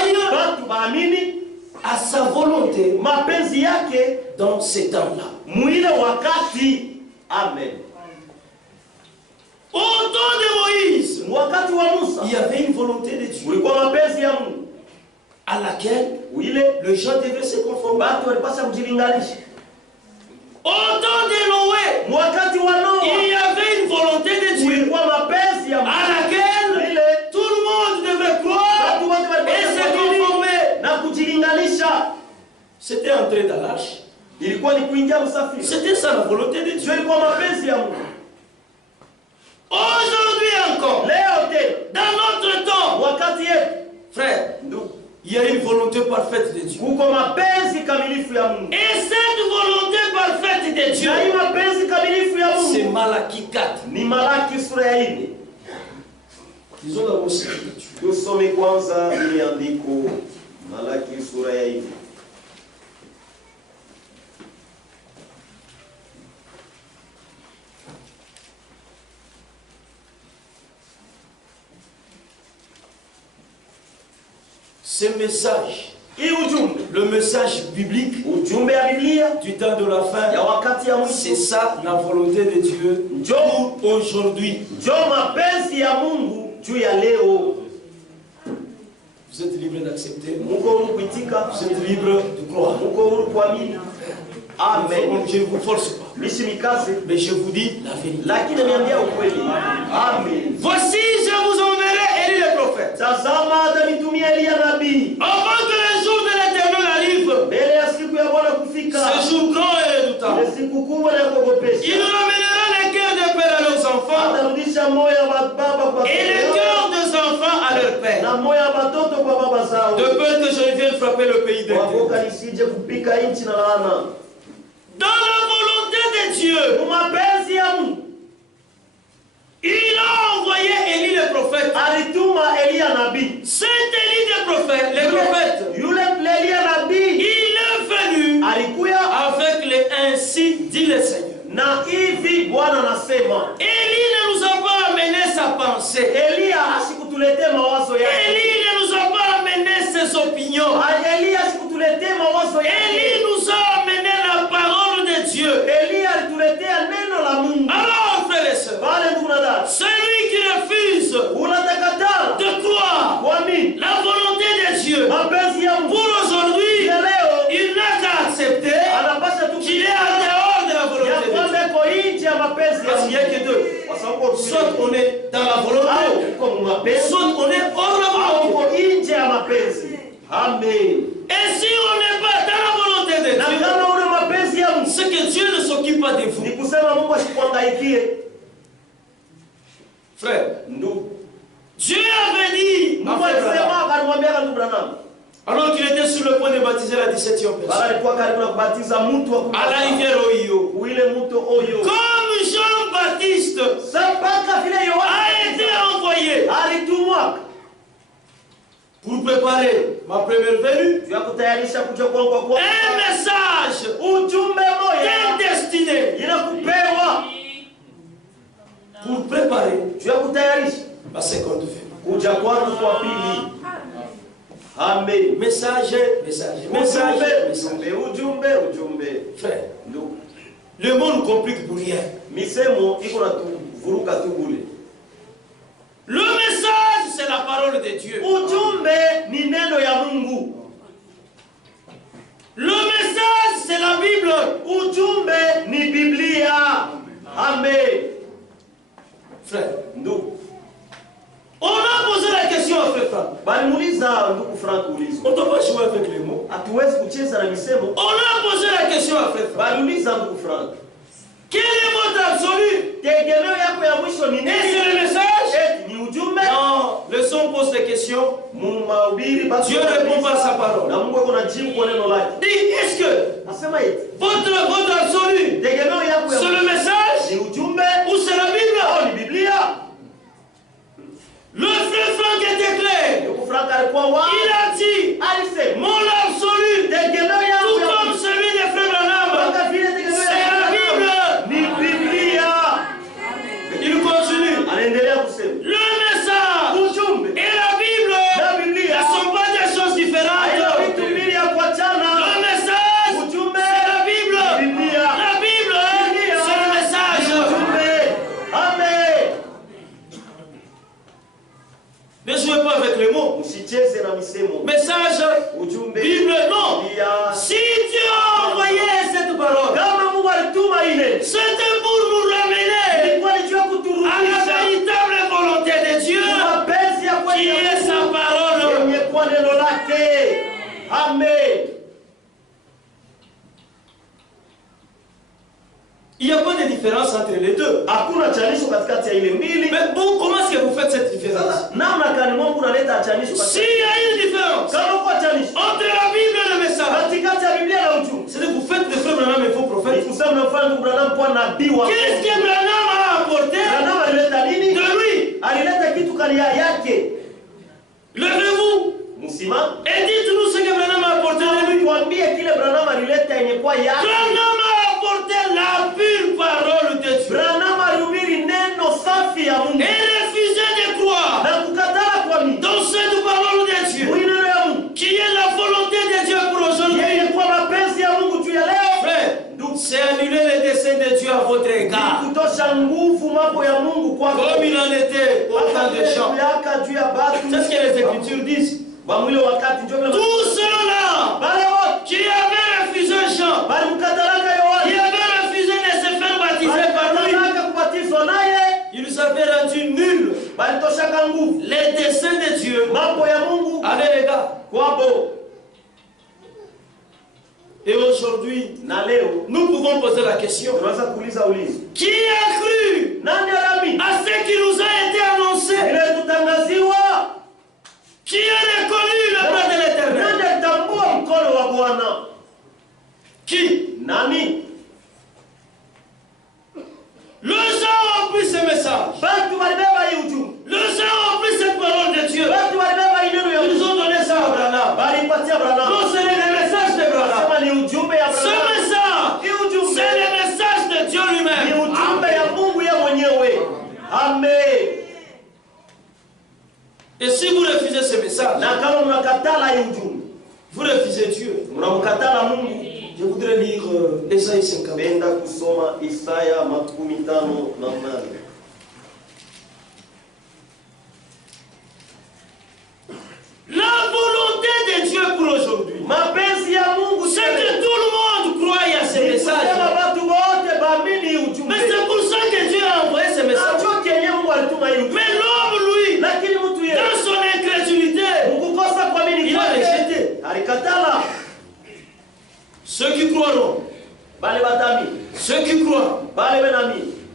à sa volonté mapenzi yake dans ces temps-là. Mwile wakati. Amen. Au temps de Moïse, wakati wa Musa, il y avait une volonté de Dieu ulikuwa mapenzi ya Mungu à laquelle le gens devaient se conformer. Watu walipaswa kujilinganisha. Au temps de Noé, wakati wa Noa, il y avait une volonté de Dieu ulikuwa mapenzi ya Mungu à laquelle tout le monde devait croire et se conformer. Na kujilinganisha. C'était entrer dans l'arche. Ilikuwa ni kuingia msafiri. C'était ça la volonté de Dieu. Ilikuwa mapenzi ya Mungu. Aujourd'hui encore, dans notre temps, wakati yetu, frère, il y a une volonté parfaite de Dieu. Kuko mapenzi kamilifu ya Mungu. Et cette volonté parfaite de Dieu, na hii mapenzi kamilifu ya Mungu, c'est Malaki 4. Ni Malaki sura ya 4. Disons la aussi. Tusome kwanza ile andiko Malaki sura ya 4. Ce message, le message biblique du temps de la fin, c'est ça la volonté de Dieu pour aujourd'hui. Vous êtes libre d'accepter, vous êtes libre de croire. Amen. Je ne vous force pas, mais je vous dis la vérité. Amen. Voici, je vous enverrai Élie le prophète. Avant que le jour de l'Éternel arrive, ce jour grand et redoutable, il ramènera les cœurs des pères à leurs enfants et les cœurs des enfants à leurs pères, de peur que je vienne frapper le pays de Dieu. Dans la volonté de Dieu, il a envoyé Élie le prophète. Cet Élie le prophète, il est venu avec les ainsi dit le Seigneur. Élie ne nous a pas amené sa pensée. Élie ne nous a pas amené ses opinions. Élie nous a amené la parole de Dieu. Alors, frères et sœurs, celui qui refuse de croire la volonté de Dieu pour aujourd'hui, il n'a qu'à accepter qu'il est en dehors de la volonté de Dieu. Parce qu'il n'y a que deux. Soit on est dans la volonté, soit on est hors la volonté. Amen. Et si on n'est pas dans la volonté de Dieu, c'est que Dieu ne s'occupe pas de vous. Frère, Dieu avait dit alors qu'il était sur le point de baptiser la 17e personne à la rivière Oyo, comme Jean-Baptiste a été envoyé pour préparer ma première venue, un message bien destiné pour préparer ma seconde venue. Amen. Message. Frère, le monde complique pour rien. Le message, c'est la parole de Dieu. Le message, c'est la Bible. Amen. Frère, on a posé la question à Frère Franck. On ne doit pas jouer avec les mots. On a posé la question à Frère Franck. Quel est votre absolu? Et c'est le message? Non, le son pose des questions. Dieu répond par sa parole. Dis, est-ce que votre absolu, c'est le message ou c'est la Bible? Le frère Franck était clair. Il a dit, mon absolu, tout comme celui des frères Branham, c'est la Bible. Il continue. Le message et la Bible ne sont pas des choses différentes. Il n'y a pas de différence entre les deux. Mais bon, comment est-ce que vous faites cette différence? S'il y a une différence entre la Bible et le message, c'est que vous faites de frère Branham et faux prophètes. Qu'est-ce que Branham a apporté de lui? Levez-vous et dites-nous ce que Branham a apporté de lui. Branham a apporté la pure parole de Dieu. Et refusé de croire dans cette parole de Dieu, qui est la volonté de Dieu pour aujourd'hui. Frère, c'est annuler les desseins de Dieu à votre égard. Comme il en était au temps de Jean. C'est ce que les Écritures disent. Tous ceux-là qui avaient refusé Jean, qui avaient refusé de se faire baptiser par lui, il nous avait rendu nuls les desseins de Dieu. Allez les gars. Et aujourd'hui, nous pouvons poser la question: qui a cru à ce qui nous a été annoncé? Qui a reconnu le bras de l'Éternel? Qui? Le gens ont pris ce message. Le gens ont pris cette parole de Dieu. Ils ont donné ça à Branham. Non, ce n'est le message de Branham. Ce message, c'est le message de Dieu lui-même. Amen. Et si vous refusez ce message, vous refusez Dieu. Je voudrais lire Esaïe 50. La volonté de Dieu pour aujourd'hui, c'est que tout le monde croie à ce message. Mais c'est pour ça que Dieu a envoyé ce message. Mais l'homme, lui, dans son incrédulité, il a rejeté. Ceux qui croiront, ceux qui croient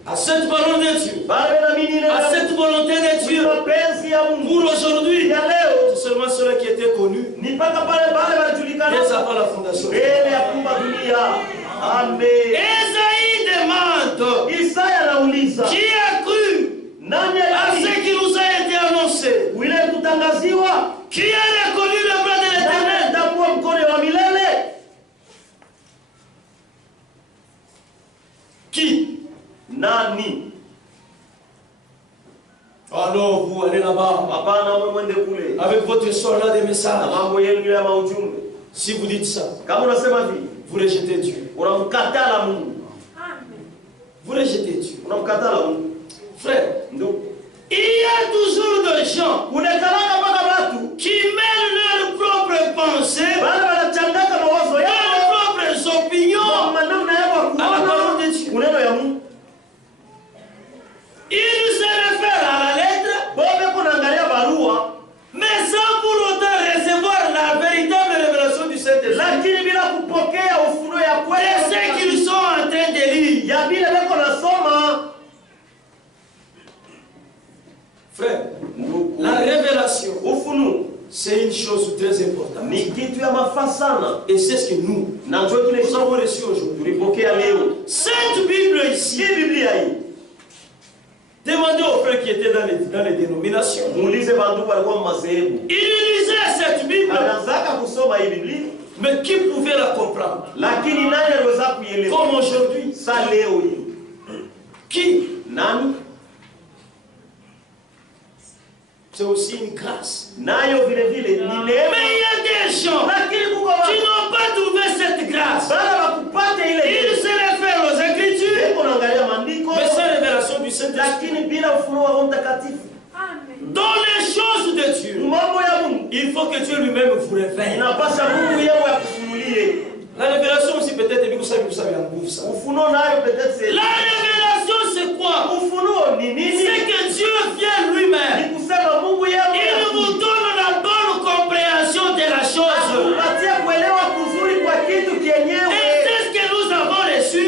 à cette parole de Dieu, à cette volonté de Dieu, pour aujourd'hui, c'est seulement ceux qui étaient connus dès avant la fondation. Amen. Esaïe demande: qui a cru à ce qui nous a été annoncé? Qui a reconnu le bras de l'Éternel? Qui? Nani? Alors vous allez là-bas avec votre soldat des messages. Si vous dites ça, vous rejetez Dieu. Vous rejetez Dieu. Frère, il y a toujours des gens qui mêlent leurs propres pensées, leurs propres opinions à la parole de Dieu. Il se réfère à la lettre, mais sans pour autant recevoir la véritable révélation du Saint-Esprit. Et ce qu'ils sont en train de lire. Frère, la révélation, c'est une chose très importante. Et c'est ce que nous avons reçu aujourd'hui. Cette Bible ici, demandez aux frères qui étaient dans les dénominations. Ils lisaient cette Bible, mais qui pouvait la comprendre? Comme aujourd'hui. Qui? C'est aussi une grâce. Mais il y a des gens qui n'ont pas trouvé cette grâce. Ils se réfèrent aux Écritures, mais sans révélation du Saint-Esprit. Dans les choses de Dieu, il faut que Dieu lui-même vous révèle. La révélation aussi peut-être, vous savez, ça. La révélation c'est quoi? C'est que Dieu vient lui-même. Il vous donne la bonne compréhension de la chose. Et c'est ce que nous avons reçu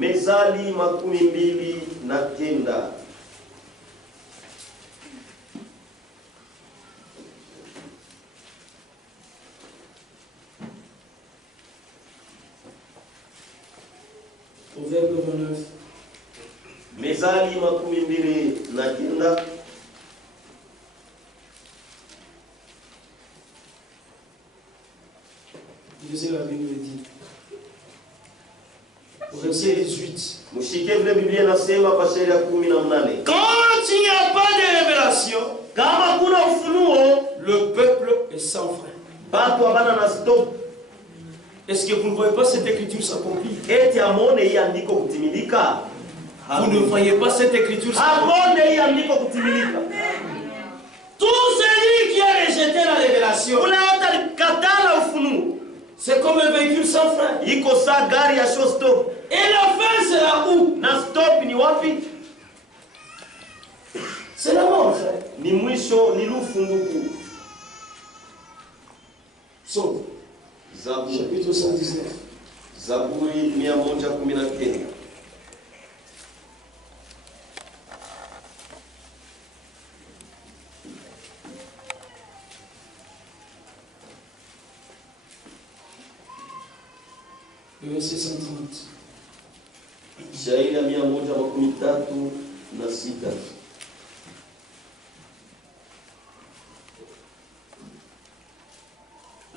Mezali makumi mbili na kenda. Verbe 29. Mezali makumi mbili na kenda. Lisez la Bible dit. Verset 18. Mshike vile Biblia inasema kwa shairi ya 18. Quand il n'y a pas de révélation, kama kuna ufunuo, le peuple est sans frein. Batu abana na stop. Est-ce que vous ne voyez pas cette écriture s'accomplir? Eti amone hii andiko kutimilika? Vous ne voyez pas cette écriture s'accomplir? Amone hii andiko kutimilika? tout celui qui a rejeté la révélation, ule alikatala ufunuo, c'est comme un véhicule sans frein. Iko sa gari ya show stop. et la fin sera où? Na stop ni wapi? C'est la mort, frère. Ni mwisho, ni lufunguku. Psaume, Zaburi, chapitre 119. Zaburi 119. Le verset 130. Shairi ya 136.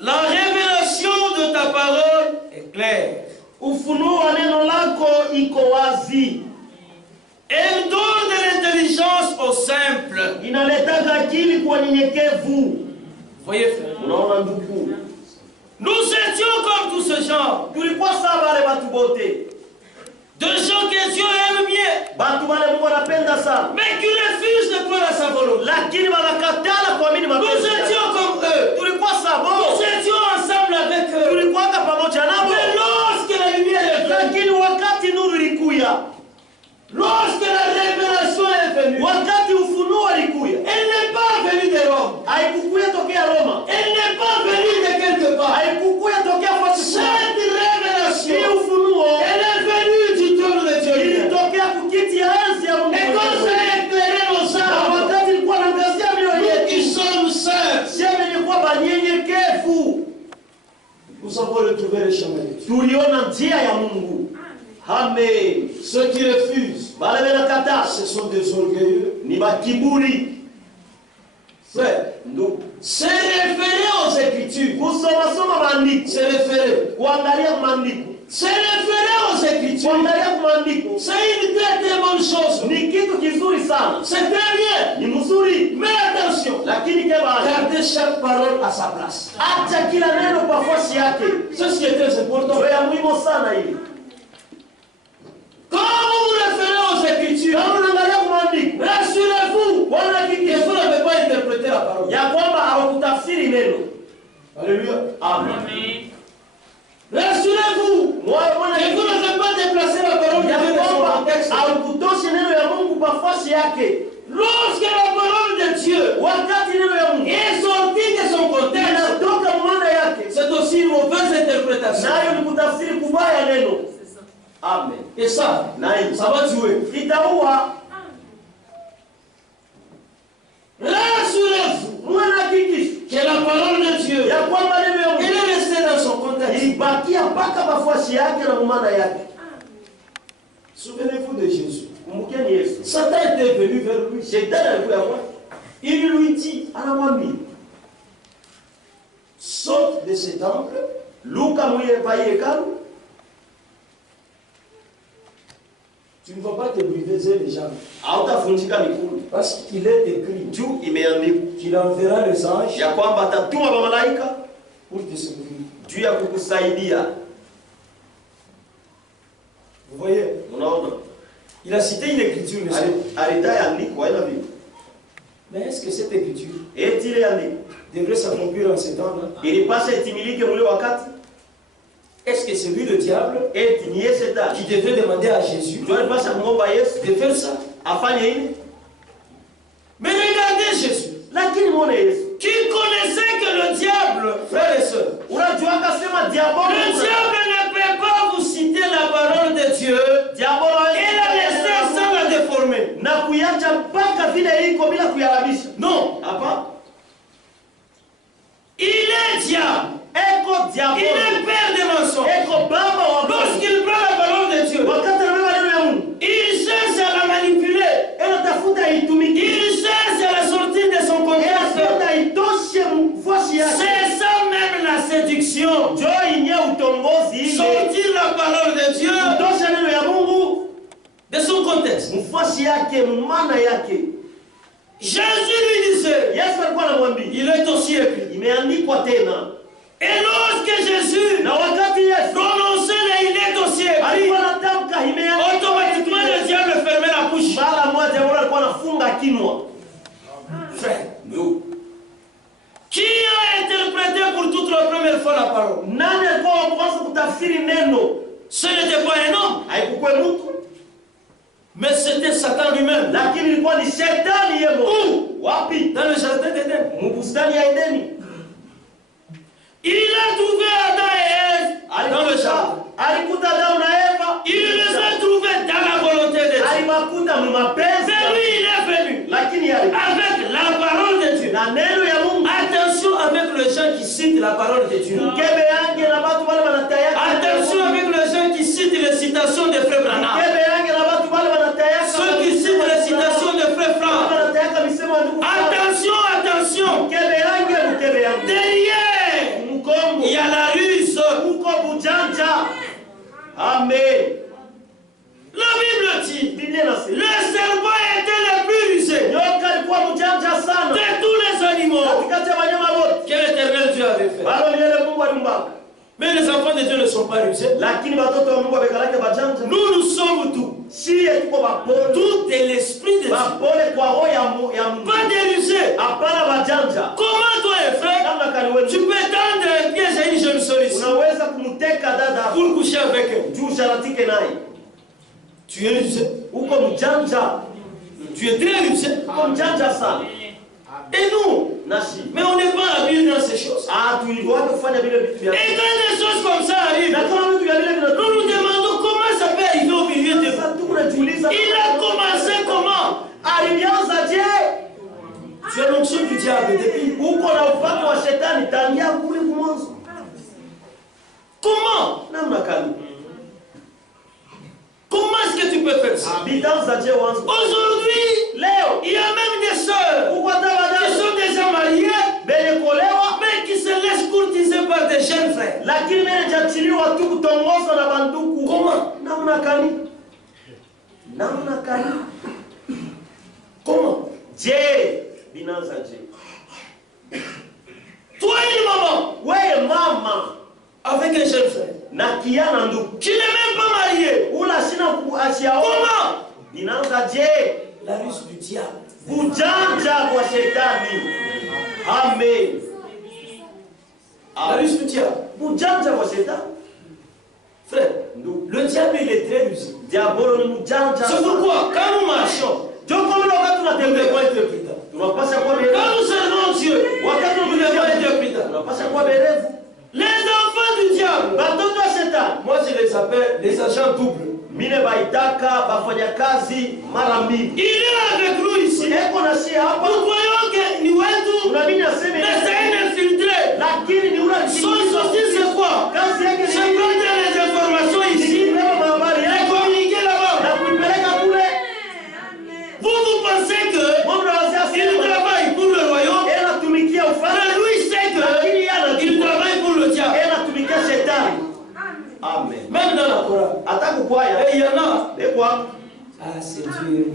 La révélation de ta parole est claire. Ufunuo wa neno lako iko wazi. Elle donne de l'intelligence aux simples. Inaleta akili kwa nyenyekevu. Voyez, frère. Unaona ndugu? Nous étions comme tous ces gens. Tulikuwa sawa wale watu wote. De gens que Dieu aime bien. Batu wale Mungu anapenda sana. Mais qui refusent de croire à sa volonté. Lakini wanakatala kuamini Nous mapenzi yake. étions comme eux. Tulikuwa sawa. Nous étions ensemble avec eux. Tulikuwa pamoja nao. Mais lorsque la lumière est venue, Lakini wakati nuru ilikuja, lorsque la révélation est venue, wakati ufunuo ulikuja, elle n'est pas venue de Rome. haikukuja tokea Roma. Elle n'est pas venue de quelque part. Haikukuja tokea kwa sisi. Cette révélation, Hii ufunuo elle est venue du trône de Dieu. ilitokea kukiti ya enzi ya Mungu. Et quand ça a éclairé nos Na âmes, wakati ilikuwa inaangazia mioyo nous qui yetu, sommes saints, sema ni kwamba nyenyekevu, Nous avons retrouvé le chemin de Dieu. tuliona njia ya Mungu. Amen. Ceux qui refusent, Wale wanakataa ce sont des orgueilleux. ni bakiburi. Frère, Ndugu, se référer aux Écritures, kusoma maandiko, se référer, kuangalia maandiko, se référer aux Écritures, kuangalia maandiko c'est une très très bonne chose. ni kitu kizuri sana, C'est très bien. ni mzuri, Mais attention, lakini kama gardez chaque parole à sa place. acha kila neno kwa nafasi yake. C'est ce qui est très important. Ndio ya muhimu sana hili. Quand vous vous référez aux Écritures, Kama unaangalia maandiko, rassurez-vous wana que kitu vous n'avez pas interprété la parole. ya kwamba hawakutafsiri neno. Alléluia. Amen. Rassurez-vous Mwana que vous n'avez pas déplacé la parole de ya Dieu dans son kwamba contexte. haukutoshi neno ya Mungu kwa nafasi yake. Lorsque la parole de Dieu Wakati neno ya Mungu est sortie de son contexte, inatoka mwana yake, c'est aussi une mauvaise interprétation. nayo ni kutafsiri kubaya neno. Amen. Et ça, Na hii ça va tuer. itaua. Rassurez-vous Mwana hakikisho que la parole de Dieu, ya kwamba neno ya elle Mungu est restée dans son contexte. ilibakia mpaka nafasi yake na maana yake. Souvenez-vous de Jésus. Kumbukeni Yesu. Satan était venu vers lui. Shetani alikuwa kwa, Il lui dit, anamwambia saute de ce temple, Luka mwenye pa hekalu, Tu ne vas pas te briser les jambes. hautavunjika miguu. Parce qu'il est écrit Juu imeandikwa qu'il enverra les anges ya kwamba atatuma malaika pour te secourir. juu ya kukusaidia. Vous voyez, Unaona? il a cité une écriture, n'est-ce pas? Alitaja andiko haina vipi? Mais est-ce que cette écriture Eti ile andiko devrait s'accomplir en ces temps-là? ilipasha itimilike mule wakati? Est-ce que c'est lui le diable Eti ni yeye Shetani qui devait demander à Jésus ndio alipasha kumwomba Yesu de faire ça? afanye ile? mais regardez Jésus, Lakini muone Yesu, qui connaissait que le diable, frères et sœurs, unajua akasema le diabolo, diable ne peut pas vous citer la parole de Dieu il est père des mensonges. Lorsqu'il prend la parole de Dieu, il cherche à la manipuler. Il cherche à la sortir de son contexte. C'est ça même la séduction. Sortir la parole de Dieu de son contexte. Jésus lui disait, il est aussi écrit. Et lorsque Jésus prononçait le il est aussi écrit, automatiquement le diable fermait la bouche. Frère, nous. Qui a interprété pour toute la première fois la parole? Ce n'était pas un homme, mais c'était Satan lui-même. Où? Dans le jardin d'Éden. Il a trouvé Adam et Ève dans le jardin. Il les a trouvés dans la volonté de Dieu. Mais lui, il est venu avec la parole de Dieu. Attention avec les gens qui citent la parole de Dieu. Attention avec les gens qui citent les citations de Frère Branham. Ceux qui citent les citations de Frère Franck. Attention, attention. Derrière, il y a la ruse. Amen. La Bible dit, le serpent était le plus rusé de tous les animaux que l'Éternel Dieu avait fait. Mais les enfants de Dieu ne sont pas rusés. Nous sommes tout. Tout est l'esprit de Dieu. Pas des rusés. Comment toi, frère, tu peux tendre un piège à une jeune solution pour coucher avec elle? Tu es rusé. Tu es très rusé. Et nous, mais on n'est pas habillés dans ces choses. Et quand des choses comme ça arrivent, nous nous demandons comment ça peut arriver au milieu de nous. Il a commencé comment? Tu es l'onction du diable depuis. Comment? Comment est-ce que tu peux faire ça? Aujourd'hui, il y a même des sœurs qui sont déjà mariées, mais qui se laissent courtiser par des jeunes frères. Comment? Comment? Toi, une maman, avec un jeune frère, qui n'est même pas marié. Comment? La ruse du diable. Amen. La ruse du diable. Frère, le diable il est très rusé. C'est pourquoi quand nous marchons, nous ne devons pas être prudents. Quand nous servons Dieu, nous ne devons pas être prudents. Les enfants du diable, moi je les appelle les agents doubles. Il est avec nous ici. Nous voyons que nous c'est un infiltré. Son souci c'est quoi? C'est prendre les informations ici et communiquer là-bas. Vous pensez qu'il travaille pour le royaume, mais lui sait qu'il travaille pour le diable. Amen. Même dans la Torah. Et il y en a. Ah, c'est Dieu.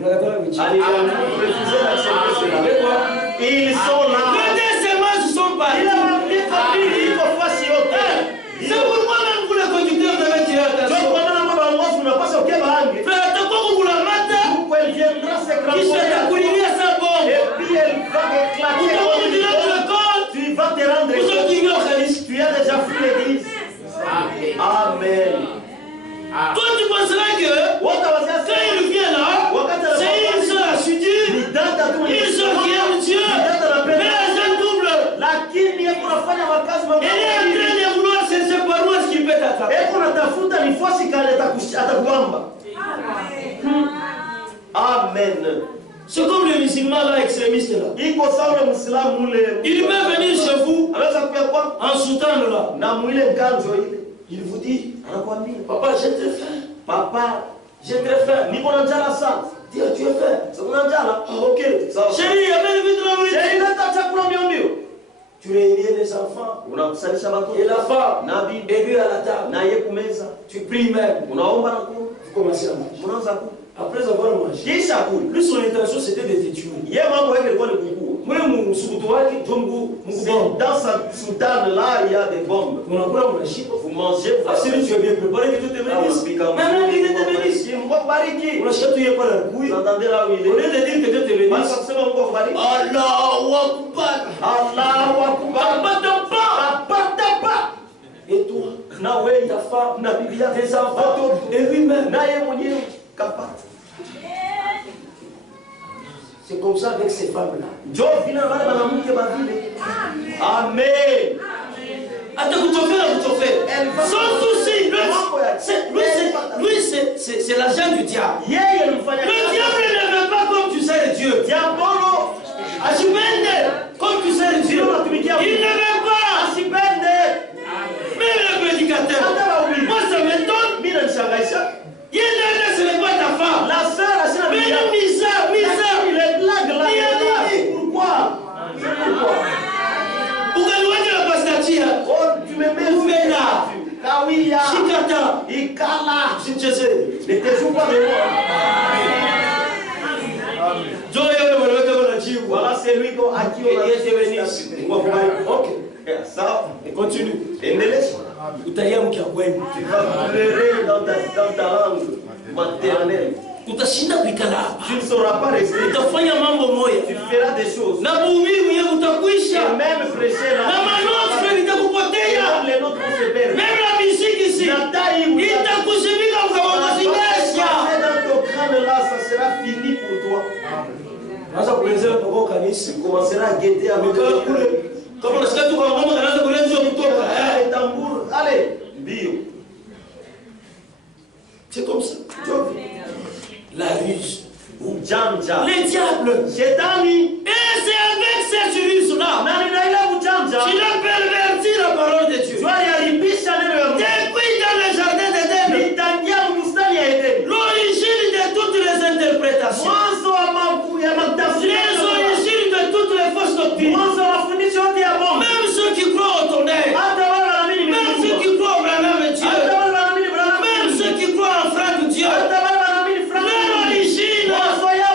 Ils sont là. Quand ces matchs sont partis. C'est pourquoi même pour les conducteurs devait tirer attention. Frère, t'as quoi pour la matin? Qui se découlait à sa bombe. Et puis elle va éclater. Tu vas te rendre compte. Tu as déjà fui l'église. Amen. Toi, tu penserais que quand il vient là, c'est une seule assidue, une seule qui aime Dieu, mais elle est double. Elle est en train de vouloir se séparer, où est-ce qu'il peut t'attraper? Amen. C'est comme le musulman là, extrémiste là. Il peut venir chez vous en soutane là, il vous dit, papa, j'ai très faim. Papa, j'ai très faim. Ni bon njala sana. Dis, tu es faim. C'est bon njala. Ah, ok. Chérie, amène vite la nourriture. Chérie, leta chakula mbio mbio. Tu réunis les enfants. Unakusalisha watoto. Et la femme, Nabi, et lui à la table. Na ye kumeza. Tu pries même. Unaomba na kula. Vous commencez à manger. Unaanza kula. Après avoir mangé. Kisha kula. Lui, son intention, c'était de te tuer. Ye mambo yake ilikuwa ni kukua. Moi, msukutu wake, tongu, mkubombe. Dans sa soutane là, il y a des bombes. Mon amour, mon chip. Vous mangez. Si tu es bien préparé, que tu te bénisses. Maintenant, qu'il te bénisse. On achète tout, il n'y a pas la couille. Vous entendez là où il est? Au lieu de dire que Dieu te bénisse. Allahu Akbar. Allahu Akbar. Papa. Et toi, Nawe, ta femme, na bibi yako, tes enfants, et lui-même. naye mwenyewe kapata. C'est comme ça avec ces femmes-là. Amen. Sans souci, lui c'est l'agent du diable. Le diable ne veut pas comme tu sais Dieu. Comme tu sais Dieu. Il ne veut pas. Même le prédicateur. Moi ça m'étonne. Il ne ce n'est pas ta femme. La sœur, mais le misère. Il est blague là. Pourquoi? La pastatia. Oh, tu me mets là. Kawia. Chikata. Ikala. Je sais. Ne te joue pas de moi. Voilà, c'est lui à qui on a été béni. Ok. Ça. Et continue. Et ne laisse pas. Tu vas pleurer dans ta langue maternelle. Tu ne sauras pas rester. Tu feras des choses. Et même prêcher les nôtres vont se perdre. Même la musique ici. Dans ton crâne là, ça sera fini pour toi. Tu commenceras à guetter avec les tambours. Allez, bio. C'est comme ça. La ruse. Les diables. Et c'est avec cette ruse-là qu'il a perverti la parole de Dieu. Depuis dans le jardin d'Éden, l'origine de toutes les interprétations, les origines de toutes les fausses doctrines, même ceux qui croient au tonnerre, même ceux qui croient au Branham et Dieu, même ceux qui croient en frère de Dieu, leur origine,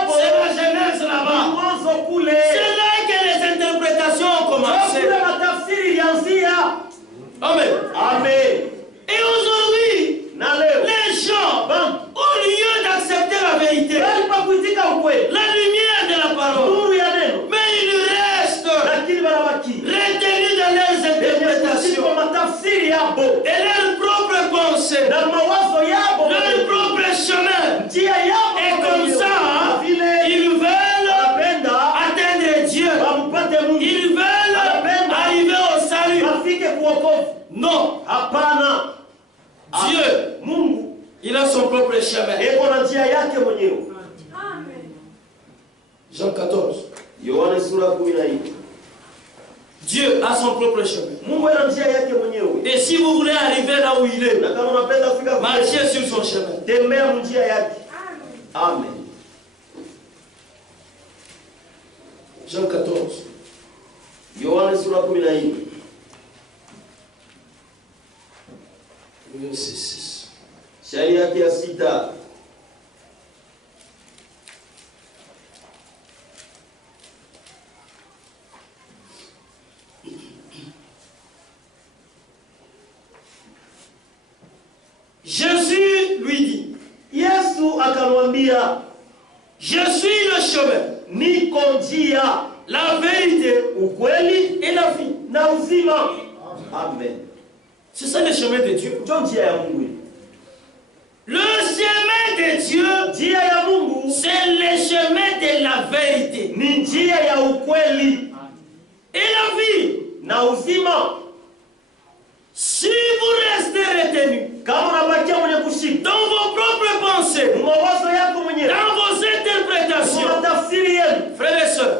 c'est la jeunesse là-bas. C'est là que les interprétations ont commencé. Amen. Et aujourd'hui, les gens, au lieu d'accepter la vérité, la lumière de la parole, mais ils restent retenus dans leurs interprétations et leurs propres pensées, leur propre chemin. Et comme ça, ils veulent atteindre Dieu. Ils veulent arriver au salut. Non. Dieu, il a son propre chemin. Jean 14. Dieu a son propre chemin. Et si vous voulez arriver là où il est, marchez sur son chemin. Amen. Jean 14. Verset 6. Jésus lui dit, je suis le chemin, la vérité, et la vie. Amen. C'est ça le chemin de Dieu. Le chemin de Dieu, c'est le chemin de la vérité. Et la vie. Si vous restez retenu dans vos propres pensées, dans vos interprétations, frères et sœurs,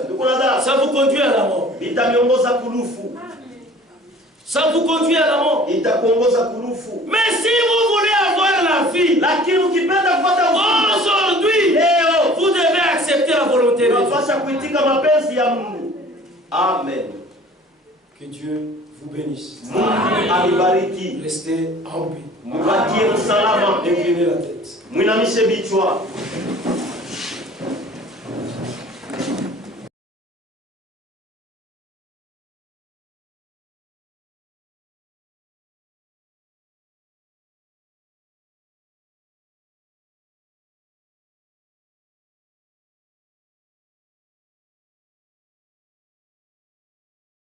ça vous conduit à la mort. ça vous conduit à la mort. Mais si vous voulez avoir la vie, aujourd'hui, vous devez accepter la volonté de Dieu. Amen. Que Dieu vous bénisse. Restez en paix. Inclinez la tête.